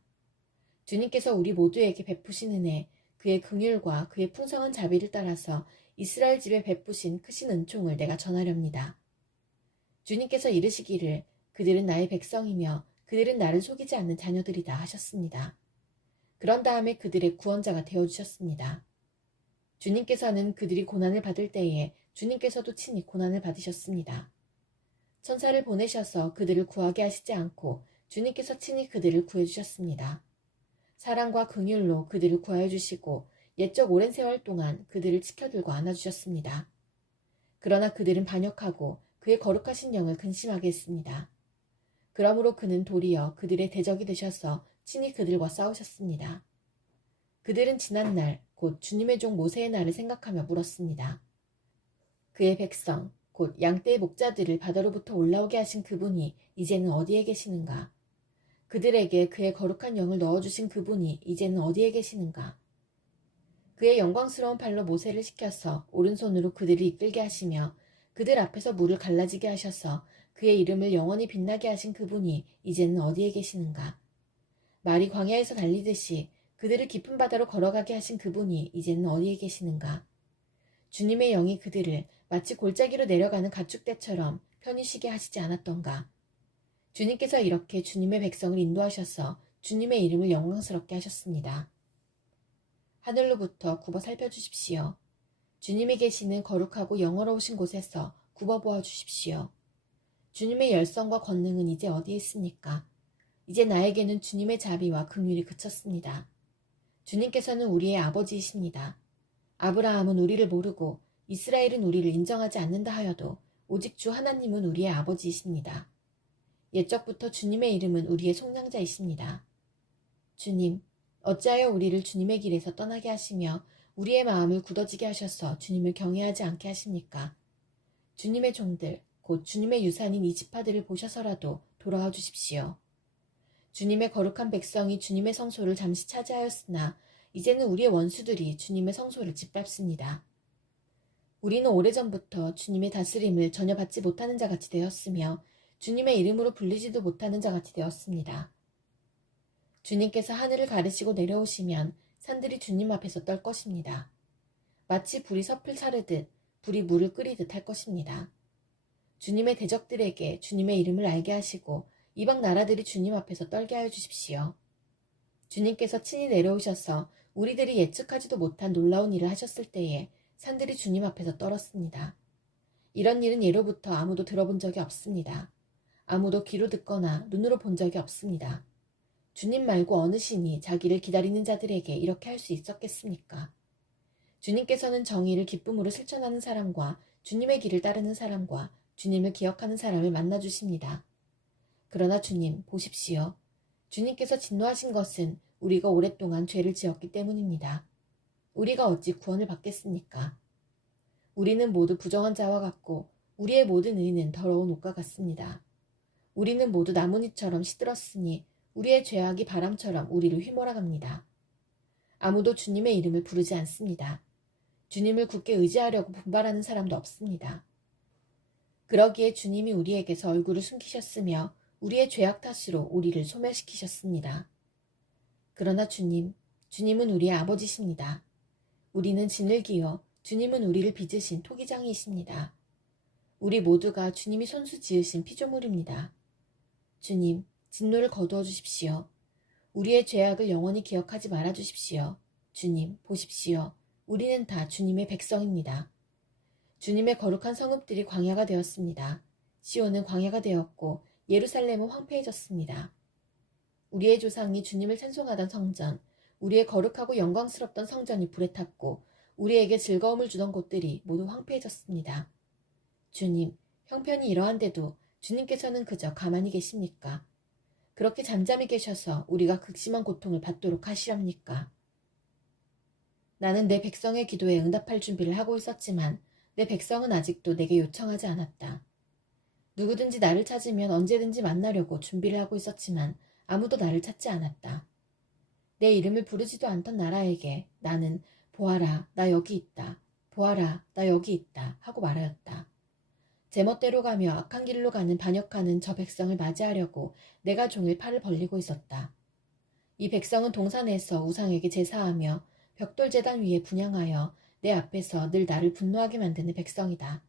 주님께서 우리 모두에게 베푸신 은혜, 그의 긍휼과 그의 풍성한 자비를 따라서 이스라엘 집에 베푸신 크신 은총을 내가 전하렵니다. 주님께서 이르시기를 그들은 나의 백성이며 그들은 나를 속이지 않는 자녀들이다 하셨습니다. 그런 다음에 그들의 구원자가 되어주셨습니다. 주님께서는 그들이 고난을 받을 때에 주님께서도 친히 고난을 받으셨습니다. 천사를 보내셔서 그들을 구하게 하시지 않고 주님께서 친히 그들을 구해주셨습니다. 사랑과 긍휼로 그들을 구하여 주시고 옛적 오랜 세월 동안 그들을 지켜들고 안아주셨습니다. 그러나 그들은 반역하고 그의 거룩하신 영을 근심하게 했습니다. 그러므로 그는 도리어 그들의 대적이 되셔서 친히 그들과 싸우셨습니다. 그들은 지난날 곧 주님의 종 모세의 날을 생각하며 물었습니다. 그의 백성 곧 양떼의 목자들을 바다로부터 올라오게 하신 그분이 이제는 어디에 계시는가? 그들에게 그의 거룩한 영을 넣어주신 그분이 이제는 어디에 계시는가? 그의 영광스러운 팔로 모세를 시켜서 오른손으로 그들을 이끌게 하시며 그들 앞에서 물을 갈라지게 하셔서 그의 이름을 영원히 빛나게 하신 그분이 이제는 어디에 계시는가? 말이 광야에서 달리듯이 그들을 깊은 바다로 걸어가게 하신 그분이 이제는 어디에 계시는가? 주님의 영이 그들을 마치 골짜기로 내려가는 가축대처럼 편히 쉬게 하시지 않았던가? 주님께서 이렇게 주님의 백성을 인도하셔서 주님의 이름을 영광스럽게 하셨습니다. 하늘로부터 굽어 살펴주십시오. 주님이 계시는 거룩하고 영어로우신 곳에서 굽어 보아 주십시오. 주님의 열성과 권능은 이제 어디에 있습니까? 이제 나에게는 주님의 자비와 긍휼이 그쳤습니다. 주님께서는 우리의 아버지이십니다. 아브라함은 우리를 모르고 이스라엘은 우리를 인정하지 않는다 하여도 오직 주 하나님은 우리의 아버지이십니다. 옛적부터 주님의 이름은 우리의 속량자이십니다. 주님, 어찌하여 우리를 주님의 길에서 떠나게 하시며 우리의 마음을 굳어지게 하셔서 주님을 경외하지 않게 하십니까? 주님의 종들, 곧 주님의 유산인 이 지파들을 보셔서라도 돌아와 주십시오. 주님의 거룩한 백성이 주님의 성소를 잠시 차지하였으나 이제는 우리의 원수들이 주님의 성소를 짓밟습니다. 우리는 오래전부터 주님의 다스림을 전혀 받지 못하는 자같이 되었으며 주님의 이름으로 불리지도 못하는 자같이 되었습니다. 주님께서 하늘을 가르시고 내려오시면 산들이 주님 앞에서 떨 것입니다. 마치 불이 섭을 차르듯 불이 물을 끓이듯 할 것입니다. 주님의 대적들에게 주님의 이름을 알게 하시고 이방 나라들이 주님 앞에서 떨게 하여 주십시오. 주님께서 친히 내려오셔서 우리들이 예측하지도 못한 놀라운 일을 하셨을 때에 산들이 주님 앞에서 떨었습니다. 이런 일은 예로부터 아무도 들어본 적이 없습니다. 아무도 귀로 듣거나 눈으로 본 적이 없습니다. 주님 말고 어느 신이 자기를 기다리는 자들에게 이렇게 할 수 있었겠습니까? 주님께서는 정의를 기쁨으로 실천하는 사람과 주님의 길을 따르는 사람과 주님을 기억하는 사람을 만나주십니다. 그러나 주님, 보십시오. 주님께서 진노하신 것은 우리가 오랫동안 죄를 지었기 때문입니다. 우리가 어찌 구원을 받겠습니까? 우리는 모두 부정한 자와 같고 우리의 모든 의는 더러운 옷과 같습니다. 우리는 모두 나뭇잎처럼 시들었으니 우리의 죄악이 바람처럼 우리를 휘몰아갑니다. 아무도 주님의 이름을 부르지 않습니다. 주님을 굳게 의지하려고 분발하는 사람도 없습니다. 그러기에 주님이 우리에게서 얼굴을 숨기셨으며 우리의 죄악 탓으로 우리를 소멸시키셨습니다. 그러나 주님은 우리의 아버지십니다. 우리는 진을 기어 주님은 우리를 빚으신 토기장이십니다. 우리 모두가 주님이 손수 지으신 피조물입니다. 주님, 진노를 거두어 주십시오. 우리의 죄악을 영원히 기억하지 말아 주십시오. 주님, 보십시오. 우리는 다 주님의 백성입니다. 주님의 거룩한 성읍들이 광야가 되었습니다. 시온은 광야가 되었고 예루살렘은 황폐해졌습니다. 우리의 조상이 주님을 찬송하던 성전, 우리의 거룩하고 영광스럽던 성전이 불에 탔고 우리에게 즐거움을 주던 곳들이 모두 황폐해졌습니다. 주님, 형편이 이러한데도 주님께서는 그저 가만히 계십니까? 그렇게 잠잠히 계셔서 우리가 극심한 고통을 받도록 하시렵니까? 나는 내 백성의 기도에 응답할 준비를 하고 있었지만 내 백성은 아직도 내게 요청하지 않았다. 누구든지 나를 찾으면 언제든지 만나려고 준비를 하고 있었지만 아무도 나를 찾지 않았다. 내 이름을 부르지도 않던 나라에게 나는 보아라, 나 여기 있다. 보아라, 나 여기 있다. 하고 말하였다. 제멋대로 가며 악한 길로 가는 반역하는 저 백성을 맞이하려고 내가 종일 팔을 벌리고 있었다. 이 백성은 동산에서 우상에게 제사하며 벽돌 제단 위에 분향하여 내 앞에서 늘 나를 분노하게 만드는 백성이다.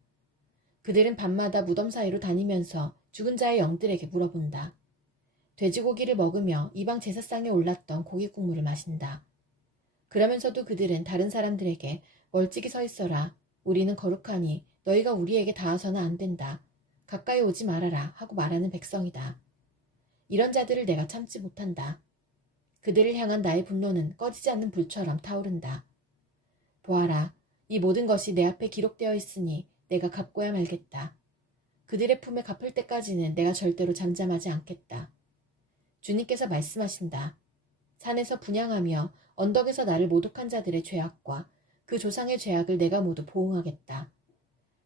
그들은 밤마다 무덤 사이로 다니면서 죽은 자의 영들에게 물어본다. 돼지고기를 먹으며 이방 제사상에 올랐던 고기 국물을 마신다. 그러면서도 그들은 다른 사람들에게 멀찍이 서 있어라. 우리는 거룩하니 너희가 우리에게 닿아서는 안 된다. 가까이 오지 말아라 하고 말하는 백성이다. 이런 자들을 내가 참지 못한다. 그들을 향한 나의 분노는 꺼지지 않는 불처럼 타오른다. 보아라, 이 모든 것이 내 앞에 기록되어 있으니 내가 갚고야 말겠다. 그들의 품에 갚을 때까지는 내가 절대로 잠잠하지 않겠다. 주님께서 말씀하신다. 산에서 분향하며 언덕에서 나를 모독한 자들의 죄악과 그 조상의 죄악을 내가 모두 보응하겠다.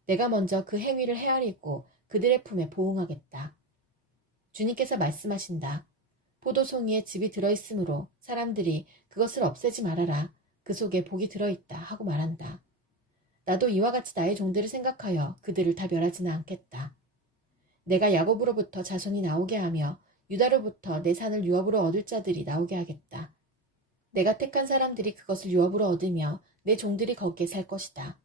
내가 먼저 그 행위를 헤아리고 그들의 품에 보응하겠다. 주님께서 말씀하신다. 포도송이에 즙이 들어있으므로 사람들이 그것을 없애지 말아라. 그 속에 복이 들어있다 하고 말한다. 나도 이와 같이 나의 종들을 생각하여 그들을 다 멸하지는 않겠다. 내가 야곱으로부터 자손이 나오게 하며 유다로부터 내 산을 유업으로 얻을 자들이 나오게 하겠다. 내가 택한 사람들이 그것을 유업으로 얻으며 내 종들이 거기에 살 것이다.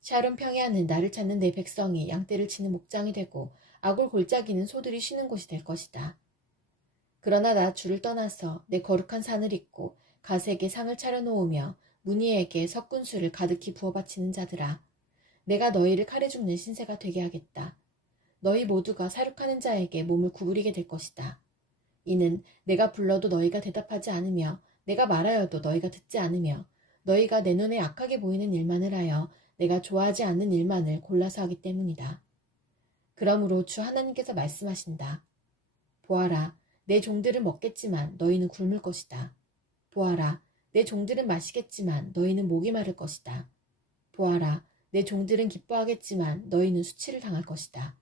샤론 평야는 나를 찾는 내 백성이 양떼를 치는 목장이 되고 아골 골짜기는 소들이 쉬는 곳이 될 것이다. 그러나 나 주를 떠나서 내 거룩한 산을 잇고 가색에 상을 차려놓으며 무니에게 석군수를 가득히 부어 바치는 자들아, 내가 너희를 칼에 죽는 신세가 되게 하겠다. 너희 모두가 사륙하는 자에게 몸을 구부리게 될 것이다. 이는 내가 불러도 너희가 대답하지 않으며 내가 말하여도 너희가 듣지 않으며 너희가 내 눈에 악하게 보이는 일만을 하여 내가 좋아하지 않는 일만을 골라서 하기 때문이다. 그러므로 주 하나님께서 말씀하신다. 보아라, 내 종들은 먹겠지만 너희는 굶을 것이다. 보아라, 내 종들은 마시겠지만 너희는 목이 마를 것이다. 보아라, 내 종들은 기뻐하겠지만 너희는 수치를 당할 것이다.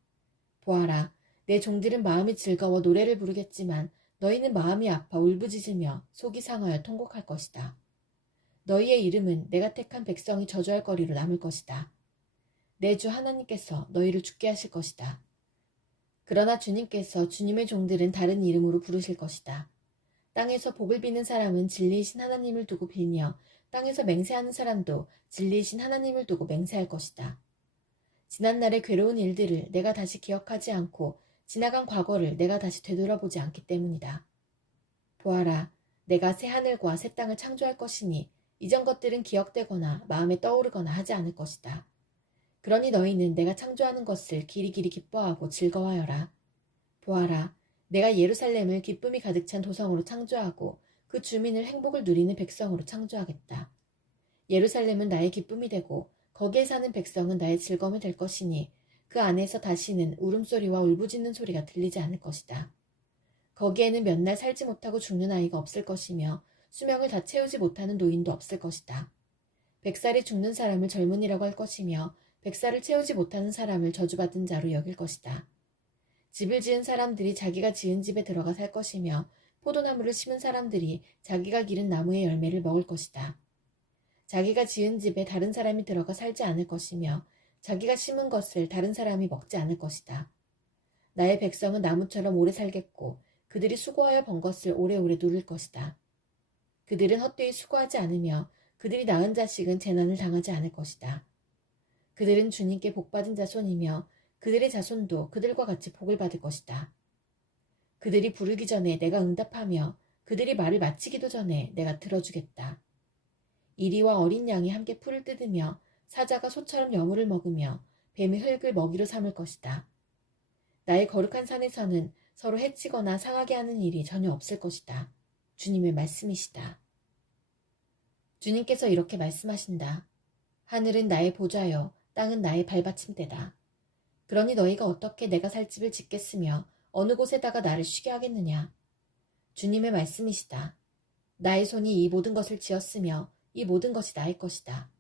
보아라, 내 종들은 마음이 즐거워 노래를 부르겠지만 너희는 마음이 아파 울부짖으며 속이 상하여 통곡할 것이다. 너희의 이름은 내가 택한 백성이 저주할 거리로 남을 것이다. 내 주 하나님께서 너희를 죽게 하실 것이다. 그러나 주님께서 주님의 종들은 다른 이름으로 부르실 것이다. 땅에서 복을 비는 사람은 진리이신 하나님을 두고 빌며 땅에서 맹세하는 사람도 진리이신 하나님을 두고 맹세할 것이다. 지난날의 괴로운 일들을 내가 다시 기억하지 않고 지나간 과거를 내가 다시 되돌아보지 않기 때문이다. 보아라, 내가 새 하늘과 새 땅을 창조할 것이니 이전 것들은 기억되거나 마음에 떠오르거나 하지 않을 것이다. 그러니 너희는 내가 창조하는 것을 길이길이 기뻐하고 즐거워하여라. 보아라, 내가 예루살렘을 기쁨이 가득 찬 도성으로 창조하고 그 주민을 행복을 누리는 백성으로 창조하겠다. 예루살렘은 나의 기쁨이 되고 거기에 사는 백성은 나의 즐거움이 될 것이니 그 안에서 다시는 울음소리와 울부짖는 소리가 들리지 않을 것이다. 거기에는 몇 날 살지 못하고 죽는 아이가 없을 것이며 수명을 다 채우지 못하는 노인도 없을 것이다. 100살이 죽는 사람을 젊은이라고 할 것이며 100살을 채우지 못하는 사람을 저주받은 자로 여길 것이다. 집을 지은 사람들이 자기가 지은 집에 들어가 살 것이며 포도나무를 심은 사람들이 자기가 기른 나무의 열매를 먹을 것이다. 자기가 지은 집에 다른 사람이 들어가 살지 않을 것이며 자기가 심은 것을 다른 사람이 먹지 않을 것이다. 나의 백성은 나무처럼 오래 살겠고 그들이 수고하여 번 것을 오래오래 누릴 것이다. 그들은 헛되이 수고하지 않으며 그들이 낳은 자식은 재난을 당하지 않을 것이다. 그들은 주님께 복받은 자손이며 그들의 자손도 그들과 같이 복을 받을 것이다. 그들이 부르기 전에 내가 응답하며 그들이 말을 마치기도 전에 내가 들어주겠다. 이리와 어린 양이 함께 풀을 뜯으며 사자가 소처럼 여물을 먹으며 뱀이 흙을 먹이로 삼을 것이다. 나의 거룩한 산에서는 서로 해치거나 상하게 하는 일이 전혀 없을 것이다. 주님의 말씀이시다. 주님께서 이렇게 말씀하신다. 하늘은 나의 보좌여 땅은 나의 발받침대다. 그러니 너희가 어떻게 내가 살 집을 짓겠으며 어느 곳에다가 나를 쉬게 하겠느냐. 주님의 말씀이시다. 나의 손이 이 모든 것을 지었으며 이 모든 것이 나의 것이다.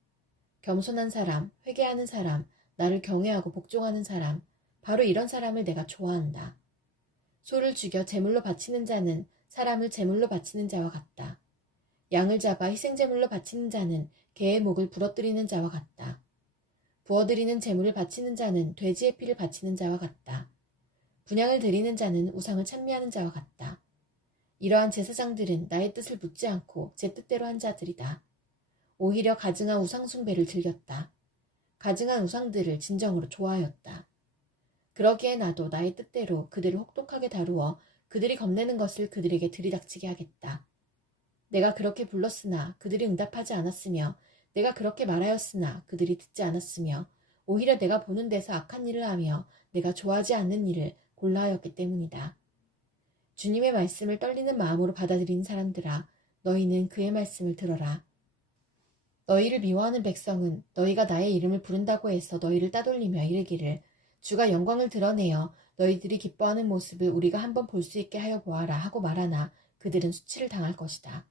겸손한 사람, 회개하는 사람, 나를 경외하고 복종하는 사람, 바로 이런 사람을 내가 좋아한다. 소를 죽여 제물로 바치는 자는 사람을 제물로 바치는 자와 같다. 양을 잡아 희생제물로 바치는 자는 개의 목을 부러뜨리는 자와 같다. 부어드리는 제물을 바치는 자는 돼지의 피를 바치는 자와 같다. 분향을 드리는 자는 우상을 찬미하는 자와 같다. 이러한 제사장들은 나의 뜻을 묻지 않고 제 뜻대로 한 자들이다. 오히려 가증한 우상 숭배를 즐겼다. 가증한 우상들을 진정으로 좋아하였다. 그러기에 나도 나의 뜻대로 그들을 혹독하게 다루어 그들이 겁내는 것을 그들에게 들이닥치게 하겠다. 내가 그렇게 불렀으나 그들이 응답하지 않았으며 내가 그렇게 말하였으나 그들이 듣지 않았으며 오히려 내가 보는 데서 악한 일을 하며 내가 좋아하지 않는 일을 골라 하였기 때문이다. 주님의 말씀을 떨리는 마음으로 받아들이는 사람들아, 너희는 그의 말씀을 들어라. 너희를 미워하는 백성은 너희가 나의 이름을 부른다고 해서 너희를 따돌리며 이르기를 주가 영광을 드러내어 너희들이 기뻐하는 모습을 우리가 한번 볼 수 있게 하여 보아라 하고 말하나 그들은 수치를 당할 것이다.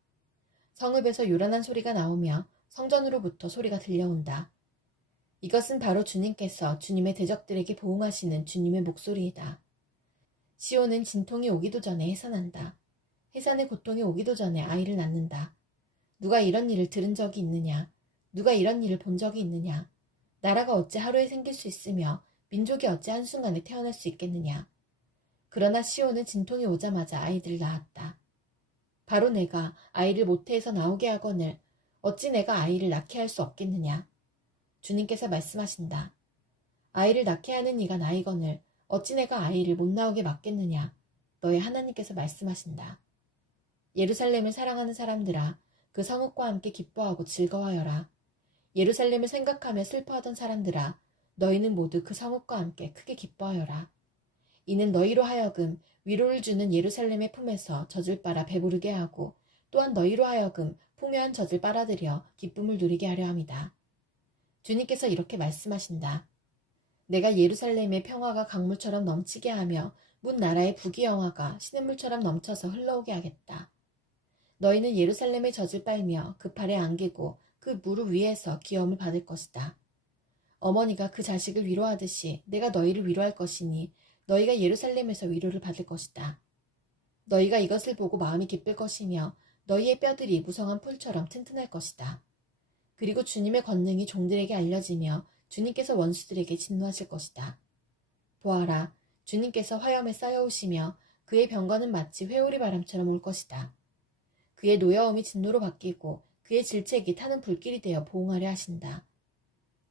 성읍에서 요란한 소리가 나오며 성전으로부터 소리가 들려온다. 이것은 바로 주님께서 주님의 대적들에게 보응하시는 주님의 목소리이다. 시온은 진통이 오기도 전에 해산한다. 해산의 고통이 오기도 전에 아이를 낳는다. 누가 이런 일을 들은 적이 있느냐? 누가 이런 일을 본 적이 있느냐? 나라가 어찌 하루에 생길 수 있으며 민족이 어찌 한순간에 태어날 수 있겠느냐? 그러나 시온은 진통이 오자마자 아이들을 낳았다. 바로 내가 아이를 모태에서 나오게 하거늘 어찌 내가 아이를 낳게 할 수 없겠느냐? 주님께서 말씀하신다. 아이를 낳게 하는 이가 나이거늘 어찌 내가 아이를 못 나오게 막겠느냐? 너의 하나님께서 말씀하신다. 예루살렘을 사랑하는 사람들아, 그 성읍과 함께 기뻐하고 즐거워하여라. 예루살렘을 생각하며 슬퍼하던 사람들아, 너희는 모두 그 성읍과 함께 크게 기뻐하여라. 이는 너희로 하여금 위로를 주는 예루살렘의 품에서 젖을 빨아 배부르게 하고 또한 너희로 하여금 풍요한 젖을 빨아들여 기쁨을 누리게 하려 함이다. 주님께서 이렇게 말씀하신다. 내가 예루살렘의 평화가 강물처럼 넘치게 하며 문 나라의 부귀영화가 시냇물처럼 넘쳐서 흘러오게 하겠다. 너희는 예루살렘의 젖을 빨며 그 팔에 안기고 그 무릎 위에서 귀여움을 받을 것이다. 어머니가 그 자식을 위로하듯이 내가 너희를 위로할 것이니 너희가 예루살렘에서 위로를 받을 것이다. 너희가 이것을 보고 마음이 기쁠 것이며 너희의 뼈들이 무성한 풀처럼 튼튼할 것이다. 그리고 주님의 권능이 종들에게 알려지며 주님께서 원수들에게 진노하실 것이다. 보아라, 주님께서 화염에 쌓여오시며 그의 병거는 마치 회오리 바람처럼 올 것이다. 그의 노여움이 진노로 바뀌고 그의 질책이 타는 불길이 되어 보응하려 하신다.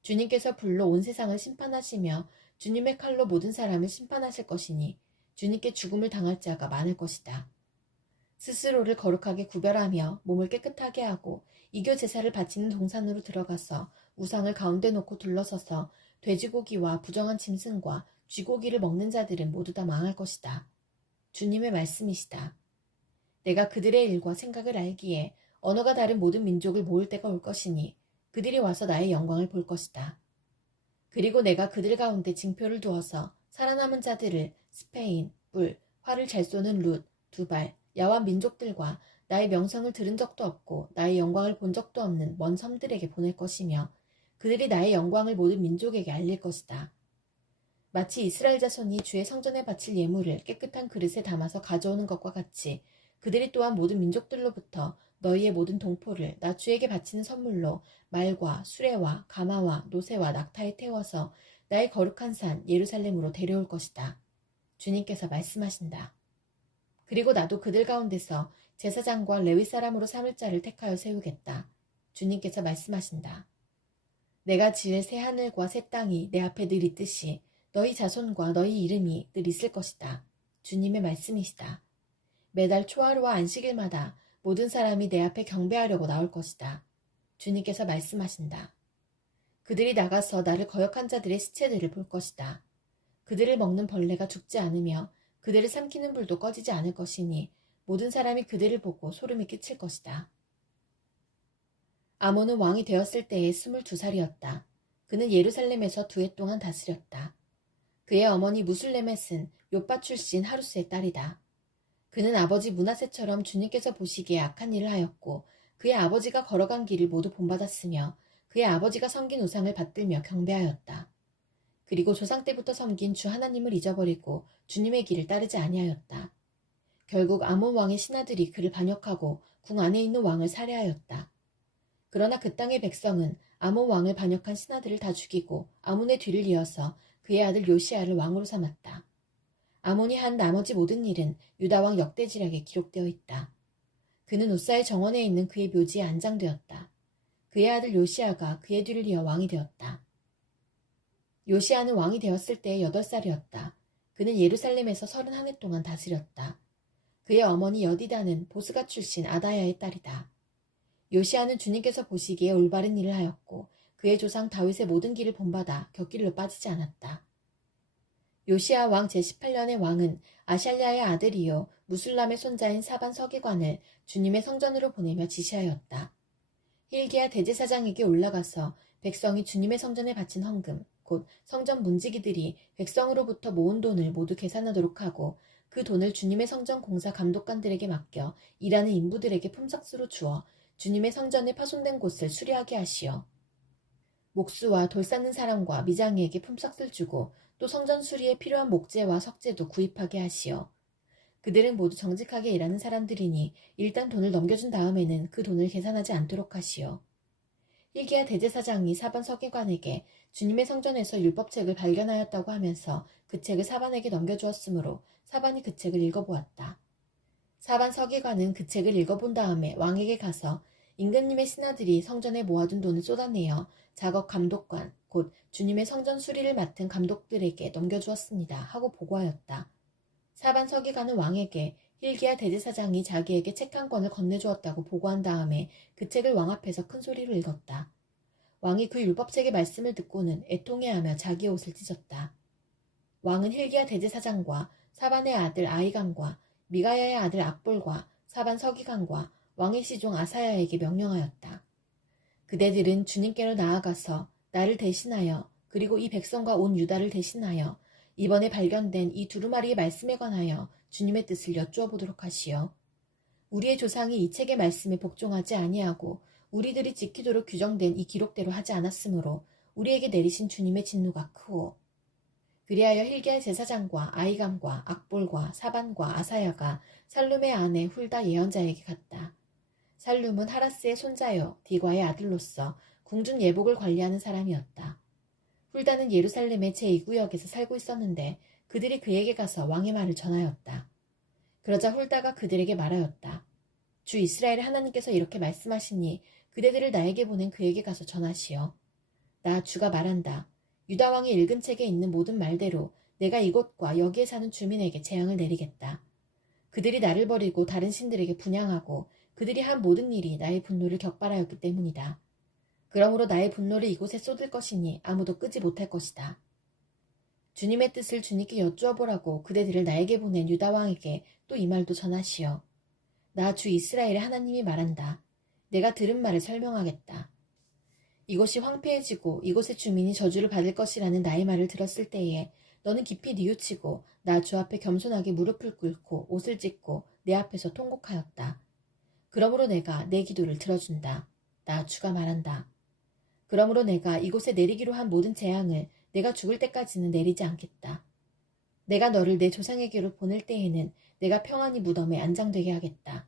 주님께서 불로 온 세상을 심판하시며 주님의 칼로 모든 사람을 심판하실 것이니 주님께 죽음을 당할 자가 많을 것이다. 스스로를 거룩하게 구별하며 몸을 깨끗하게 하고 이교 제사를 바치는 동산으로 들어가서 우상을 가운데 놓고 둘러서서 돼지고기와 부정한 짐승과 쥐고기를 먹는 자들은 모두 다 망할 것이다. 주님의 말씀이시다. 내가 그들의 일과 생각을 알기에 언어가 다른 모든 민족을 모을 때가 올 것이니 그들이 와서 나의 영광을 볼 것이다. 그리고 내가 그들 가운데 징표를 두어서 살아남은 자들을 스페인, 뿔, 활을 잘 쏘는 룻, 두발, 야완 민족들과 나의 명성을 들은 적도 없고 나의 영광을 본 적도 없는 먼 섬들에게 보낼 것이며 그들이 나의 영광을 모든 민족에게 알릴 것이다. 마치 이스라엘 자손이 주의 성전에 바칠 예물을 깨끗한 그릇에 담아서 가져오는 것과 같이 그들이 또한 모든 민족들로부터 너희의 모든 동포를 나 주에게 바치는 선물로 말과 수레와 가마와 노새와 낙타에 태워서 나의 거룩한 산 예루살렘으로 데려올 것이다. 주님께서 말씀하신다. 그리고 나도 그들 가운데서 제사장과 레위 사람으로 삼을 자를 택하여 세우겠다. 주님께서 말씀하신다. 내가 지을 새 하늘과 새 땅이 내 앞에 늘 있듯이 너희 자손과 너희 이름이 늘 있을 것이다. 주님의 말씀이시다. 매달 초하루와 안식일마다 모든 사람이 내 앞에 경배하려고 나올 것이다. 주님께서 말씀하신다. 그들이 나가서 나를 거역한 자들의 시체들을 볼 것이다. 그들을 먹는 벌레가 죽지 않으며 그들을 삼키는 불도 꺼지지 않을 것이니 모든 사람이 그들을 보고 소름이 끼칠 것이다. 아몬은 왕이 되었을 때에 22살이었다. 그는 예루살렘에서 2해 동안 다스렸다. 그의 어머니 무술레멧은 요파 출신 하루스의 딸이다. 그는 아버지 므낫세처럼 주님께서 보시기에 악한 일을 하였고 그의 아버지가 걸어간 길을 모두 본받았으며 그의 아버지가 섬긴 우상을 받들며 경배하였다. 그리고 조상 때부터 섬긴 주 하나님을 잊어버리고 주님의 길을 따르지 아니하였다. 결국 아몬 왕의 신하들이 그를 반역하고 궁 안에 있는 왕을 살해하였다. 그러나 그 땅의 백성은 아몬 왕을 반역한 신하들을 다 죽이고 아몬의 뒤를 이어서 그의 아들 요시야를 왕으로 삼았다. 아몬이 한 나머지 모든 일은 유다왕 역대지략에 기록되어 있다. 그는 우사의 정원에 있는 그의 묘지에 안장되었다. 그의 아들 요시야가 그의 뒤를 이어 왕이 되었다. 요시야는 왕이 되었을 때 8살이었다. 그는 예루살렘에서 31해 동안 다스렸다. 그의 어머니 여디다는 보스가 출신 아다야의 딸이다. 요시야는 주님께서 보시기에 올바른 일을 하였고 그의 조상 다윗의 모든 길을 본받아 곁길로 빠지지 않았다. 요시야 왕 제18년의 왕은 아샬랴의 아들이요 무술람의 손자인 사반 서기관을 주님의 성전으로 보내며 지시하였다. 힐기야 대제사장에게 올라가서 백성이 주님의 성전에 바친 헌금, 곧 성전 문지기들이 백성으로부터 모은 돈을 모두 계산하도록 하고 그 돈을 주님의 성전 공사 감독관들에게 맡겨 일하는 인부들에게 품삯으로 주어 주님의 성전에 파손된 곳을 수리하게 하시어 목수와 돌 쌓는 사람과 미장이에게 품삯을 주고 또 성전 수리에 필요한 목재와 석재도 구입하게 하시어 그들은 모두 정직하게 일하는 사람들이니 일단 돈을 넘겨준 다음에는 그 돈을 계산하지 않도록 하시오. 힐기야 대제사장이 사반 서기관에게 주님의 성전에서 율법책을 발견하였다고 하면서 그 책을 사반에게 넘겨주었으므로 사반이 그 책을 읽어보았다. 사반 서기관은 그 책을 읽어본 다음에 왕에게 가서 임금님의 신하들이 성전에 모아둔 돈을 쏟아내어 작업 감독관, 곧 주님의 성전 수리를 맡은 감독들에게 넘겨주었습니다. 하고 보고하였다. 사반 서기관은 왕에게 힐기야 대제사장이 자기에게 책 한 권을 건네주었다고 보고한 다음에 그 책을 왕 앞에서 큰 소리로 읽었다. 왕이 그 율법책의 말씀을 듣고는 애통해하며 자기의 옷을 찢었다. 왕은 힐기야 대제사장과 사반의 아들 아이감과 미가야의 아들 악볼과 사반 서기관과 왕의 시종 아사야에게 명령하였다. 그대들은 주님께로 나아가서 나를 대신하여 그리고 이 백성과 온 유다를 대신하여 이번에 발견된 이 두루마리의 말씀에 관하여 주님의 뜻을 여쭈어 보도록 하시오. 우리의 조상이 이 책의 말씀에 복종하지 아니하고 우리들이 지키도록 규정된 이 기록대로 하지 않았으므로 우리에게 내리신 주님의 진노가 크오. 그리하여 힐기야 제사장과 아이감과 악볼과 사반과 아사야가 살룸의 아내 훌다 예언자에게 갔다. 살룸은 하라스의 손자여 디과의 아들로서 궁중 예복을 관리하는 사람이었다. 훌다는 예루살렘의 제2구역에서 살고 있었는데 그들이 그에게 가서 왕의 말을 전하였다. 그러자 훌다가 그들에게 말하였다. 주 이스라엘의 하나님께서 이렇게 말씀하시니 그대들을 나에게 보낸 그에게 가서 전하시오. 나 주가 말한다. 유다 왕이 읽은 책에 있는 모든 말대로 내가 이곳과 여기에 사는 주민에게 재앙을 내리겠다. 그들이 나를 버리고 다른 신들에게 분향하고 그들이 한 모든 일이 나의 분노를 격발하였기 때문이다. 그러므로 나의 분노를 이곳에 쏟을 것이니 아무도 끄지 못할 것이다. 주님의 뜻을 주님께 여쭈어 보라고 그대들을 나에게 보낸 유다 왕에게 또 이 말도 전하시오. 나 주 이스라엘의 하나님이 말한다. 내가 들은 말을 설명하겠다. 이곳이 황폐해지고 이곳의 주민이 저주를 받을 것이라는 나의 말을 들었을 때에 너는 깊이 뉘우치고 나 주 앞에 겸손하게 무릎을 꿇고 옷을 찢고 내 앞에서 통곡하였다. 그러므로 내가 내 기도를 들어준다. 나 주가 말한다. 그러므로 내가 이곳에 내리기로 한 모든 재앙을 내가 죽을 때까지는 내리지 않겠다. 내가 너를 내 조상에게로 보낼 때에는 내가 평안히 무덤에 안장되게 하겠다.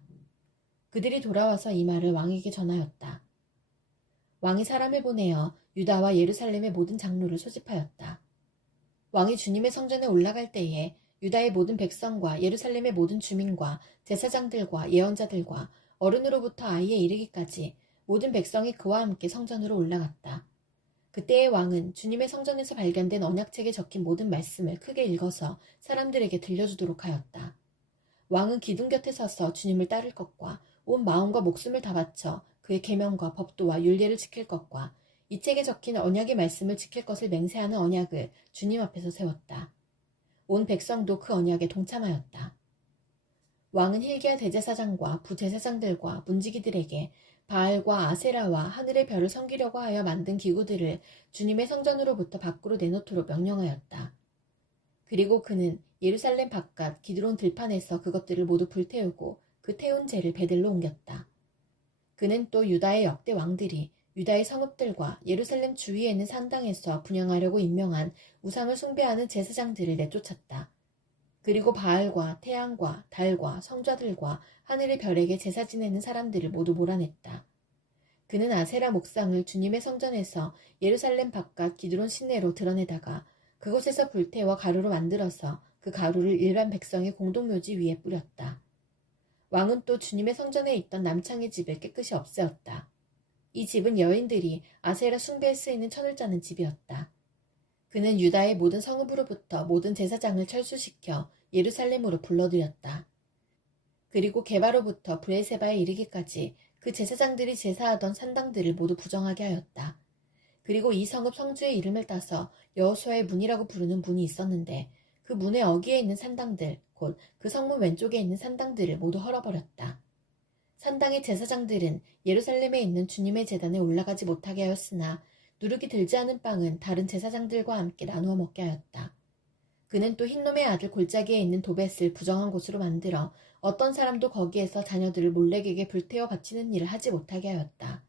그들이 돌아와서 이 말을 왕에게 전하였다. 왕이 사람을 보내어 유다와 예루살렘의 모든 장로를 소집하였다. 왕이 주님의 성전에 올라갈 때에 유다의 모든 백성과 예루살렘의 모든 주민과 제사장들과 예언자들과 어른으로부터 아이에 이르기까지 모든 백성이 그와 함께 성전으로 올라갔다. 그때의 왕은 주님의 성전에서 발견된 언약책에 적힌 모든 말씀을 크게 읽어서 사람들에게 들려주도록 하였다. 왕은 기둥 곁에 서서 주님을 따를 것과 온 마음과 목숨을 다 바쳐 그의 계명과 법도와 율례를 지킬 것과 이 책에 적힌 언약의 말씀을 지킬 것을 맹세하는 언약을 주님 앞에서 세웠다. 온 백성도 그 언약에 동참하였다. 왕은 힐기야 대제사장과 부제사장들과 문지기들에게 바알과 아세라와 하늘의 별을 섬기려고 하여 만든 기구들을 주님의 성전으로부터 밖으로 내놓도록 명령하였다. 그리고 그는 예루살렘 바깥 기드론 들판에서 그것들을 모두 불태우고 그 태운 재를 베델로 옮겼다. 그는 또 유다의 역대 왕들이 유다의 성읍들과 예루살렘 주위에 있는 산당에서 분향하려고 임명한 우상을 숭배하는 제사장들을 내쫓았다. 그리고 바알과 태양과 달과 성좌들과 하늘의 별에게 제사 지내는 사람들을 모두 몰아냈다. 그는 아세라 목상을 주님의 성전에서 예루살렘 바깥 기드론 시내로 드러내다가 그곳에서 불태워 가루로 만들어서 그 가루를 일반 백성의 공동묘지 위에 뿌렸다. 왕은 또 주님의 성전에 있던 남창의 집을 깨끗이 없애었다. 이 집은 여인들이 아세라 숭배에 쓰이는 천을 짜는 집이었다. 그는 유다의 모든 성읍으로부터 모든 제사장을 철수시켜 예루살렘으로 불러들였다. 그리고 게바로부터 브엘세바에 이르기까지 그 제사장들이 제사하던 산당들을 모두 부정하게 하였다. 그리고 이 성읍 성주의 이름을 따서 여호수아의 문이라고 부르는 문이 있었는데 그 문의 어귀에 있는 산당들, 곧 그 성문 왼쪽에 있는 산당들을 모두 헐어버렸다. 산당의 제사장들은 예루살렘에 있는 주님의 제단에 올라가지 못하게 하였으나 누룩이 들지 않은 빵은 다른 제사장들과 함께 나누어 먹게 하였다. 그는 또 흰놈의 아들 골짜기에 있는 도벳을 부정한 곳으로 만들어 어떤 사람도 거기에서 자녀들을 몰렉에게 불태워 바치는 일을 하지 못하게 하였다.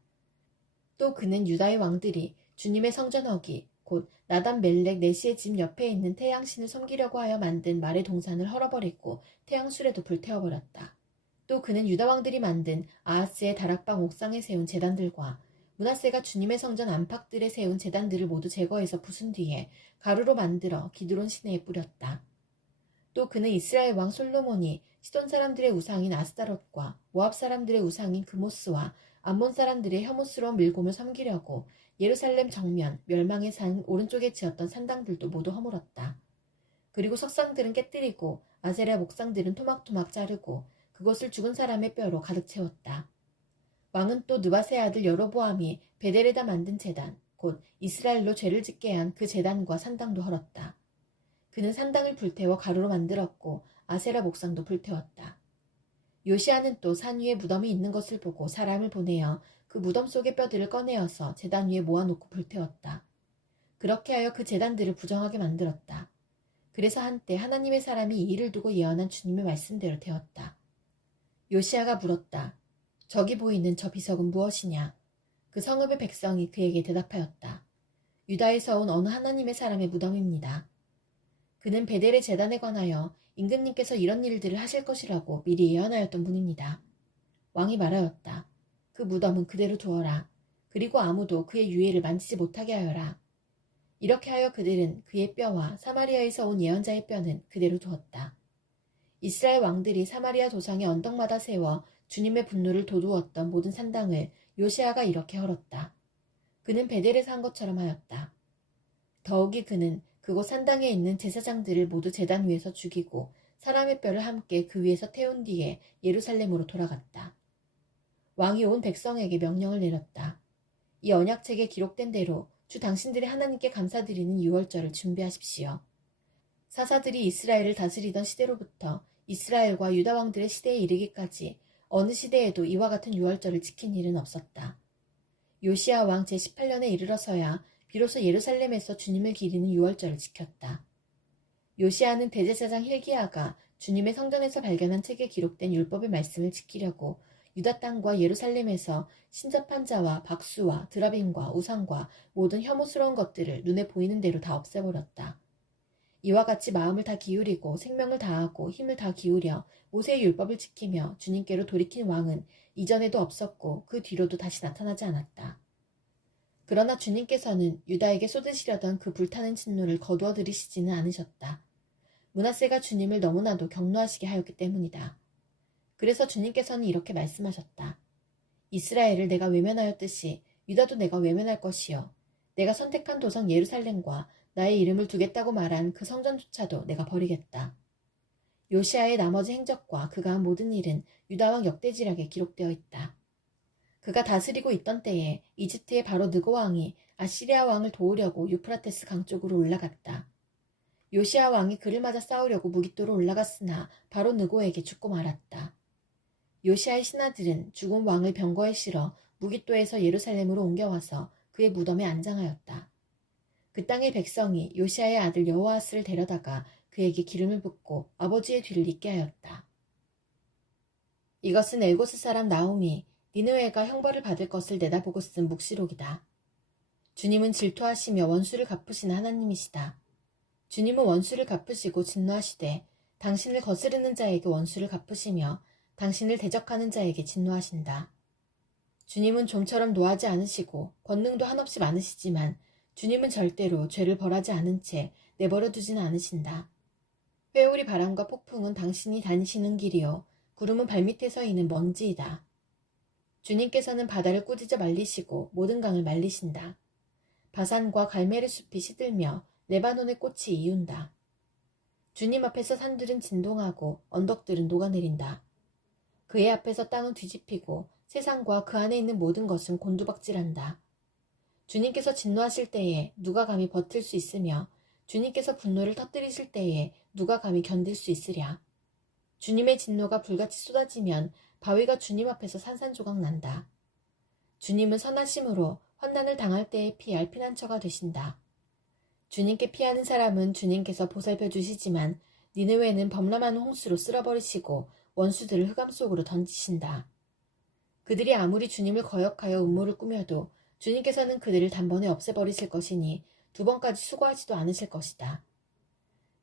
또 그는 유다의 왕들이 주님의 성전 어기, 곧 나단 멜렉 네시의 집 옆에 있는 태양신을 섬기려고 하여 만든 말의 동산을 헐어버리고 태양술에도 불태워버렸다. 또 그는 유다 왕들이 만든 아하스의 다락방 옥상에 세운 제단들과 므낫세가 주님의 성전 안팎들에 세운 제단들을 모두 제거해서 부순 뒤에 가루로 만들어 기드론 시내에 뿌렸다. 또 그는 이스라엘 왕 솔로몬이 시돈 사람들의 우상인 아스타롯과 모압 사람들의 우상인 그모스와 암몬 사람들의 혐오스러운 밀곰을 섬기려고 예루살렘 정면 멸망의 산 오른쪽에 지었던 산당들도 모두 허물었다. 그리고 석상들은 깨뜨리고 아세라 목상들은 토막토막 자르고 그것을 죽은 사람의 뼈로 가득 채웠다. 왕은 또 느바세 아들 여로보암이 베델에다 만든 제단, 곧 이스라엘로 죄를 짓게 한 그 제단과 산당도 헐었다. 그는 산당을 불태워 가루로 만들었고 아세라 목상도 불태웠다. 요시아는 또 산 위에 무덤이 있는 것을 보고 사람을 보내어 그 무덤 속의 뼈들을 꺼내어서 제단 위에 모아놓고 불태웠다. 그렇게 하여 그 제단들을 부정하게 만들었다. 그래서 한때 하나님의 사람이 이 일을 두고 예언한 주님의 말씀대로 되었다. 요시아가 물었다. 저기 보이는 저 비석은 무엇이냐? 그 성읍의 백성이 그에게 대답하였다. 유다에서 온 어느 하나님의 사람의 무덤입니다. 그는 베델의 제단에 관하여 임금님께서 이런 일들을 하실 것이라고 미리 예언하였던 분입니다. 왕이 말하였다. 그 무덤은 그대로 두어라. 그리고 아무도 그의 유해를 만지지 못하게 하여라. 이렇게 하여 그들은 그의 뼈와 사마리아에서 온 예언자의 뼈는 그대로 두었다. 이스라엘 왕들이 사마리아 도상의 언덕마다 세워 주님의 분노를 돋우었던 모든 산당을 요시아가 이렇게 헐었다. 그는 베델에서 한 것처럼 하였다. 더욱이 그는 그곳 산당에 있는 제사장들을 모두 제단 위에서 죽이고 사람의 뼈를 함께 그 위에서 태운 뒤에 예루살렘으로 돌아갔다. 왕이 온 백성에게 명령을 내렸다. 이 언약책에 기록된 대로 주 당신들의 하나님께 감사드리는 유월절을 준비하십시오. 사사들이 이스라엘을 다스리던 시대로부터 이스라엘과 유다 왕들의 시대에 이르기까지 어느 시대에도 이와 같은 유월절을 지킨 일은 없었다. 요시아 왕 제18년에 이르러서야 비로소 예루살렘에서 주님을 기리는 유월절을 지켰다. 요시아는 대제사장 힐기야가 주님의 성전에서 발견한 책에 기록된 율법의 말씀을 지키려고 유다 땅과 예루살렘에서 신접한 자와 박수와 드라빔과 우상과 모든 혐오스러운 것들을 눈에 보이는 대로 다 없애버렸다. 이와 같이 마음을 다 기울이고 생명을 다하고 힘을 다 기울여 모세의 율법을 지키며 주님께로 돌이킨 왕은 이전에도 없었고 그 뒤로도 다시 나타나지 않았다. 그러나 주님께서는 유다에게 쏟으시려던 그 불타는 진노를 거두어 들이시지는 않으셨다. 므낫세가 주님을 너무나도 경노하시게 하였기 때문이다. 그래서 주님께서는 이렇게 말씀하셨다. 이스라엘을 내가 외면하였듯이 유다도 내가 외면할 것이요. 내가 선택한 도성 예루살렘과 나의 이름을 두겠다고 말한 그 성전조차도 내가 버리겠다. 요시아의 나머지 행적과 그가 한 모든 일은 유다왕 역대지략에 기록되어 있다. 그가 다스리고 있던 때에 이집트의 바로 느고 왕이 아시리아 왕을 도우려고 유프라테스 강 쪽으로 올라갔다. 요시아 왕이 그를 맞아 싸우려고 무깃도로 올라갔으나 바로 느고에게 죽고 말았다. 요시아의 신하들은 죽은 왕을 병거에 실어 무깃도에서 예루살렘으로 옮겨와서 그의 무덤에 안장하였다. 그 땅의 백성이 요시아의 아들 여호아스를 데려다가 그에게 기름을 붓고 아버지의 뒤를 잇게 하였다. 이것은 엘고스 사람 나홈이 니느웨가 형벌을 받을 것을 내다보고 쓴 묵시록이다. 주님은 질투하시며 원수를 갚으시는 하나님이시다. 주님은 원수를 갚으시고 진노하시되 당신을 거스르는 자에게 원수를 갚으시며 당신을 대적하는 자에게 진노하신다. 주님은 좀처럼 노하지 않으시고 권능도 한없이 많으시지만 주님은 절대로 죄를 벌하지 않은 채 내버려 두지는 않으신다. 회오리 바람과 폭풍은 당신이 다니시는 길이요 구름은 발밑에 서 있는 먼지이다. 주님께서는 바다를 꾸짖어 말리시고 모든 강을 말리신다. 바산과 갈멜의 숲이 시들며 레바논의 꽃이 이운다. 주님 앞에서 산들은 진동하고 언덕들은 녹아내린다. 그의 앞에서 땅은 뒤집히고 세상과 그 안에 있는 모든 것은 곤두박질한다. 주님께서 진노하실 때에 누가 감히 버틸 수 있으며 주님께서 분노를 터뜨리실 때에 누가 감히 견딜 수 있으랴. 주님의 진노가 불같이 쏟아지면 바위가 주님 앞에서 산산조각 난다. 주님은 선하심으로 환난을 당할 때에 피할 피난처가 되신다. 주님께 피하는 사람은 주님께서 보살펴 주시지만 니느웨는 범람한 홍수로 쓸어버리시고 원수들을 흑암 속으로 던지신다. 그들이 아무리 주님을 거역하여 음모를 꾸며도 주님께서는 그들을 단번에 없애버리실 것이니 두 번까지 수고하지도 않으실 것이다.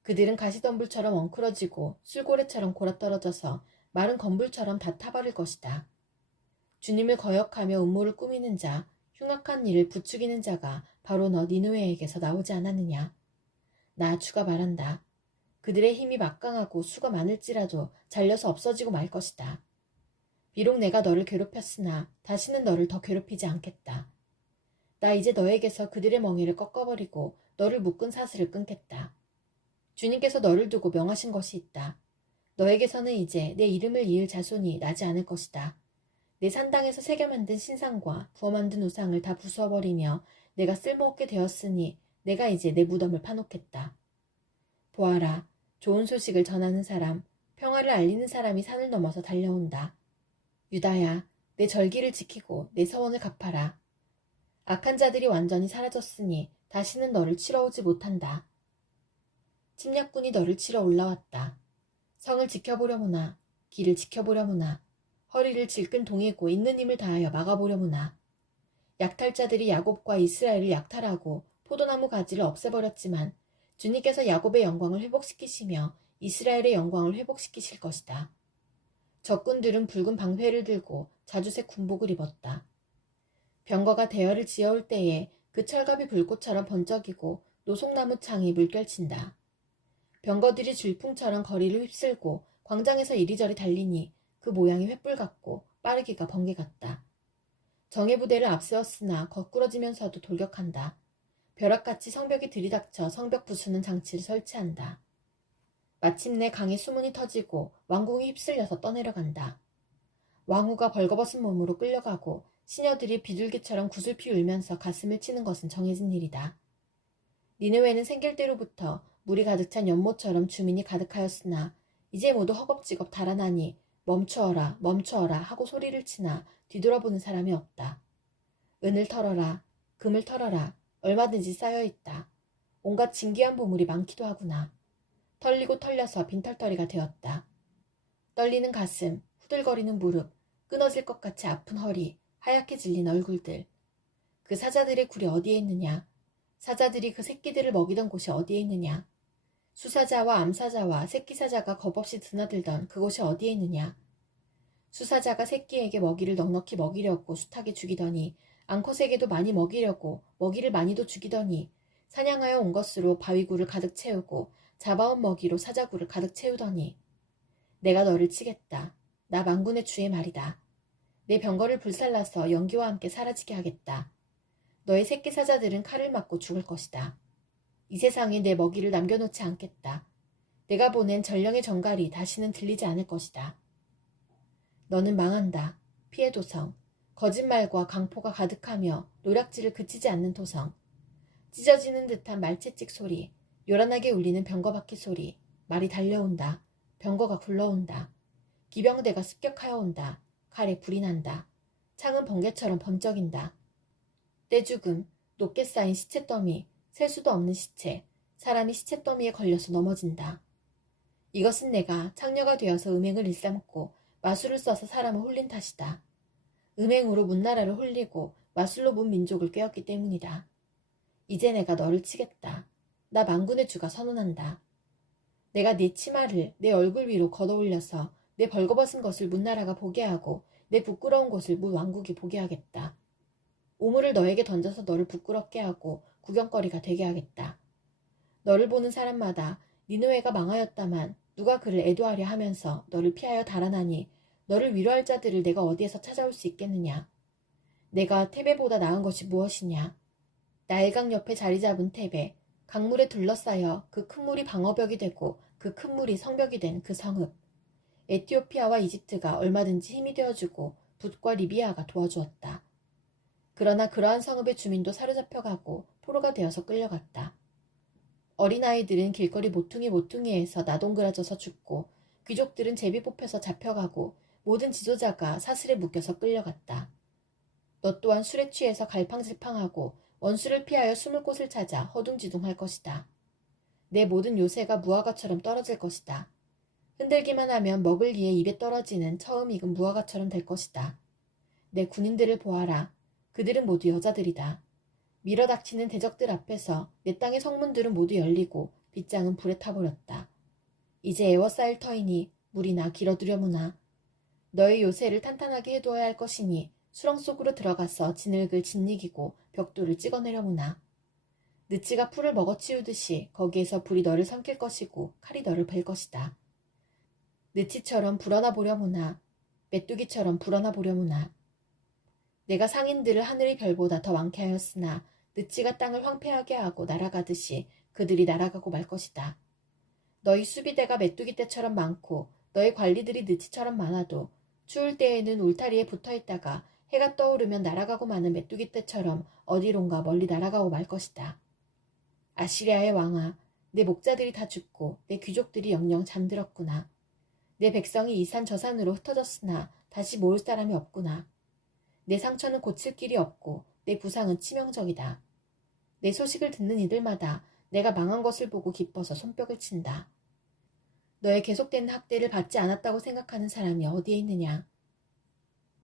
그들은 가시덤불처럼 엉클어지고 술고래처럼 골아떨어져서 마른 건불처럼 다 타버릴 것이다. 주님을 거역하며 음모를 꾸미는 자, 흉악한 일을 부추기는 자가 바로 너 니느웨에게서 나오지 않았느냐. 나 주가 말한다. 그들의 힘이 막강하고 수가 많을지라도 잘려서 없어지고 말 것이다. 비록 내가 너를 괴롭혔으나 다시는 너를 더 괴롭히지 않겠다. 나 이제 너에게서 그들의 멍에를 꺾어버리고 너를 묶은 사슬을 끊겠다. 주님께서 너를 두고 명하신 것이 있다. 너에게서는 이제 내 이름을 이을 자손이 나지 않을 것이다. 내 산당에서 새겨 만든 신상과 부어 만든 우상을 다 부숴버리며 내가 쓸모없게 되었으니 내가 이제 내 무덤을 파놓겠다. 보아라, 좋은 소식을 전하는 사람, 평화를 알리는 사람이 산을 넘어서 달려온다. 유다야, 내 절기를 지키고 내 서원을 갚아라. 악한 자들이 완전히 사라졌으니 다시는 너를 치러 오지 못한다. 침략군이 너를 치러 올라왔다. 성을 지켜보려무나, 길을 지켜보려무나, 허리를 질끈 동이고 있는 힘을 다하여 막아보려무나. 약탈자들이 야곱과 이스라엘을 약탈하고 포도나무 가지를 없애버렸지만 주님께서 야곱의 영광을 회복시키시며 이스라엘의 영광을 회복시키실 것이다. 적군들은 붉은 방패를 들고 자주색 군복을 입었다. 병거가 대열을 지어올 때에 그 철갑이 불꽃처럼 번쩍이고 노송나무 창이 물결친다. 병거들이 줄풍처럼 거리를 휩쓸고 광장에서 이리저리 달리니 그 모양이 횃불 같고 빠르기가 번개 같다. 정예 부대를 앞세웠으나 거꾸러지면서도 돌격한다. 벼락같이 성벽이 들이닥쳐 성벽 부수는 장치를 설치한다. 마침내 강의 수문이 터지고 왕궁이 휩쓸려서 떠내려간다. 왕후가 벌거벗은 몸으로 끌려가고 시녀들이 비둘기처럼 구슬피 울면서 가슴을 치는 것은 정해진 일이다. 니느웨는 생길 때로부터 물이 가득 찬 연못처럼 주민이 가득하였으나 이제 모두 허겁지겁 달아나니 멈추어라 멈추어라 하고 소리를 치나 뒤돌아보는 사람이 없다. 은을 털어라, 금을 털어라, 얼마든지 쌓여있다. 온갖 진귀한 보물이 많기도 하구나. 털리고 털려서 빈털터리가 되었다. 떨리는 가슴, 후들거리는 무릎, 끊어질 것 같이 아픈 허리, 하얗게 질린 얼굴들. 그 사자들의 굴이 어디에 있느냐? 사자들이 그 새끼들을 먹이던 곳이 어디에 있느냐? 수사자와 암사자와 새끼사자가 겁없이 드나들던 그곳이 어디에 있느냐? 수사자가 새끼에게 먹이를 넉넉히 먹이려고 숱하게 죽이더니 암컷에게도 많이 먹이려고 먹이를 많이도 죽이더니 사냥하여 온 것으로 바위굴을 가득 채우고 잡아온 먹이로 사자굴을 가득 채우더니 내가 너를 치겠다. 나 만군의 주의 말이다. 내 병거를 불살라서 연기와 함께 사라지게 하겠다. 너의 새끼 사자들은 칼을 맞고 죽을 것이다. 이 세상에 내 먹이를 남겨놓지 않겠다. 내가 보낸 전령의 정갈이 다시는 들리지 않을 것이다. 너는 망한다. 피해 도성. 거짓말과 강포가 가득하며 노략질을 그치지 않는 토성. 찢어지는 듯한 말채찍 소리, 요란하게 울리는 병거바퀴 소리. 말이 달려온다. 병거가 굴러온다. 기병대가 습격하여 온다. 칼에 불이 난다. 창은 번개처럼 번쩍인다. 떼죽음, 높게 쌓인 시체 더미, 셀 수도 없는 시체, 사람이 시쳇더미에 걸려서 넘어진다. 이것은 내가 창녀가 되어서 음행을 일삼고 마술을 써서 사람을 홀린 탓이다. 음행으로 문나라를 홀리고 마술로 문 민족을 꿰었기 때문이다. 이제 내가 너를 치겠다. 나 망군의 주가 선언한다. 내가 네 치마를 내 얼굴 위로 걷어올려서 내 벌거벗은 것을 문나라가 보게 하고 내 부끄러운 것을 문 왕국이 보게 하겠다. 오물을 너에게 던져서 너를 부끄럽게 하고 구경거리가 되게 하겠다. 너를 보는 사람마다 니느웨가 망하였다만 누가 그를 애도하려 하면서 너를 피하여 달아나니 너를 위로할 자들을 내가 어디에서 찾아올 수 있겠느냐. 내가 테베보다 나은 것이 무엇이냐. 나일강 옆에 자리 잡은 테베, 강물에 둘러싸여 그 큰 물이 방어벽이 되고 그 큰 물이 성벽이 된 그 성읍. 에티오피아와 이집트가 얼마든지 힘이 되어주고 붓과 리비아가 도와주었다. 그러나 그러한 성읍의 주민도 사로잡혀가고 포로가 되어서 끌려갔다. 어린아이들은 길거리 모퉁이에서 나동그라져서 죽고 귀족들은 제비 뽑혀서 잡혀가고 모든 지도자가 사슬에 묶여서 끌려갔다. 너 또한 술에 취해서 갈팡질팡하고 원수를 피하여 숨을 곳을 찾아 허둥지둥할 것이다. 내 모든 요새가 무화과처럼 떨어질 것이다. 흔들기만 하면 먹을 이에 입에 떨어지는 처음 익은 무화과처럼 될 것이다. 내 군인들을 보아라. 그들은 모두 여자들이다. 밀어닥치는 대적들 앞에서 내 땅의 성문들은 모두 열리고 빗장은 불에 타버렸다. 이제 에워싸일 터이니 물이나 길어두려무나. 너의 요새를 탄탄하게 해두어야 할 것이니 수렁 속으로 들어가서 진흙을 짓이기고 벽돌을 찍어내려무나. 느치가 풀을 먹어치우듯이 거기에서 불이 너를 삼킬 것이고 칼이 너를 벨 것이다. 느치처럼 불어나 보려무나. 메뚜기처럼 불어나 보려무나. 내가 상인들을 하늘의 별보다 더 많게 하였으나 느치가 땅을 황폐하게 하고 날아가듯이 그들이 날아가고 말 것이다. 너희 수비대가 메뚜기 떼처럼 많고 너희 관리들이 느치처럼 많아도 추울 때에는 울타리에 붙어있다가 해가 떠오르면 날아가고 마는 메뚜기 떼처럼 어디론가 멀리 날아가고 말 것이다. 아시리아의 왕아, 내 목자들이 다 죽고 내 귀족들이 영영 잠들었구나. 내 백성이 이 산 저 산으로 흩어졌으나 다시 모을 사람이 없구나. 내 상처는 고칠 길이 없고 내 부상은 치명적이다. 내 소식을 듣는 이들마다 내가 망한 것을 보고 기뻐서 손뼉을 친다. 너의 계속되는 학대를 받지 않았다고 생각하는 사람이 어디에 있느냐.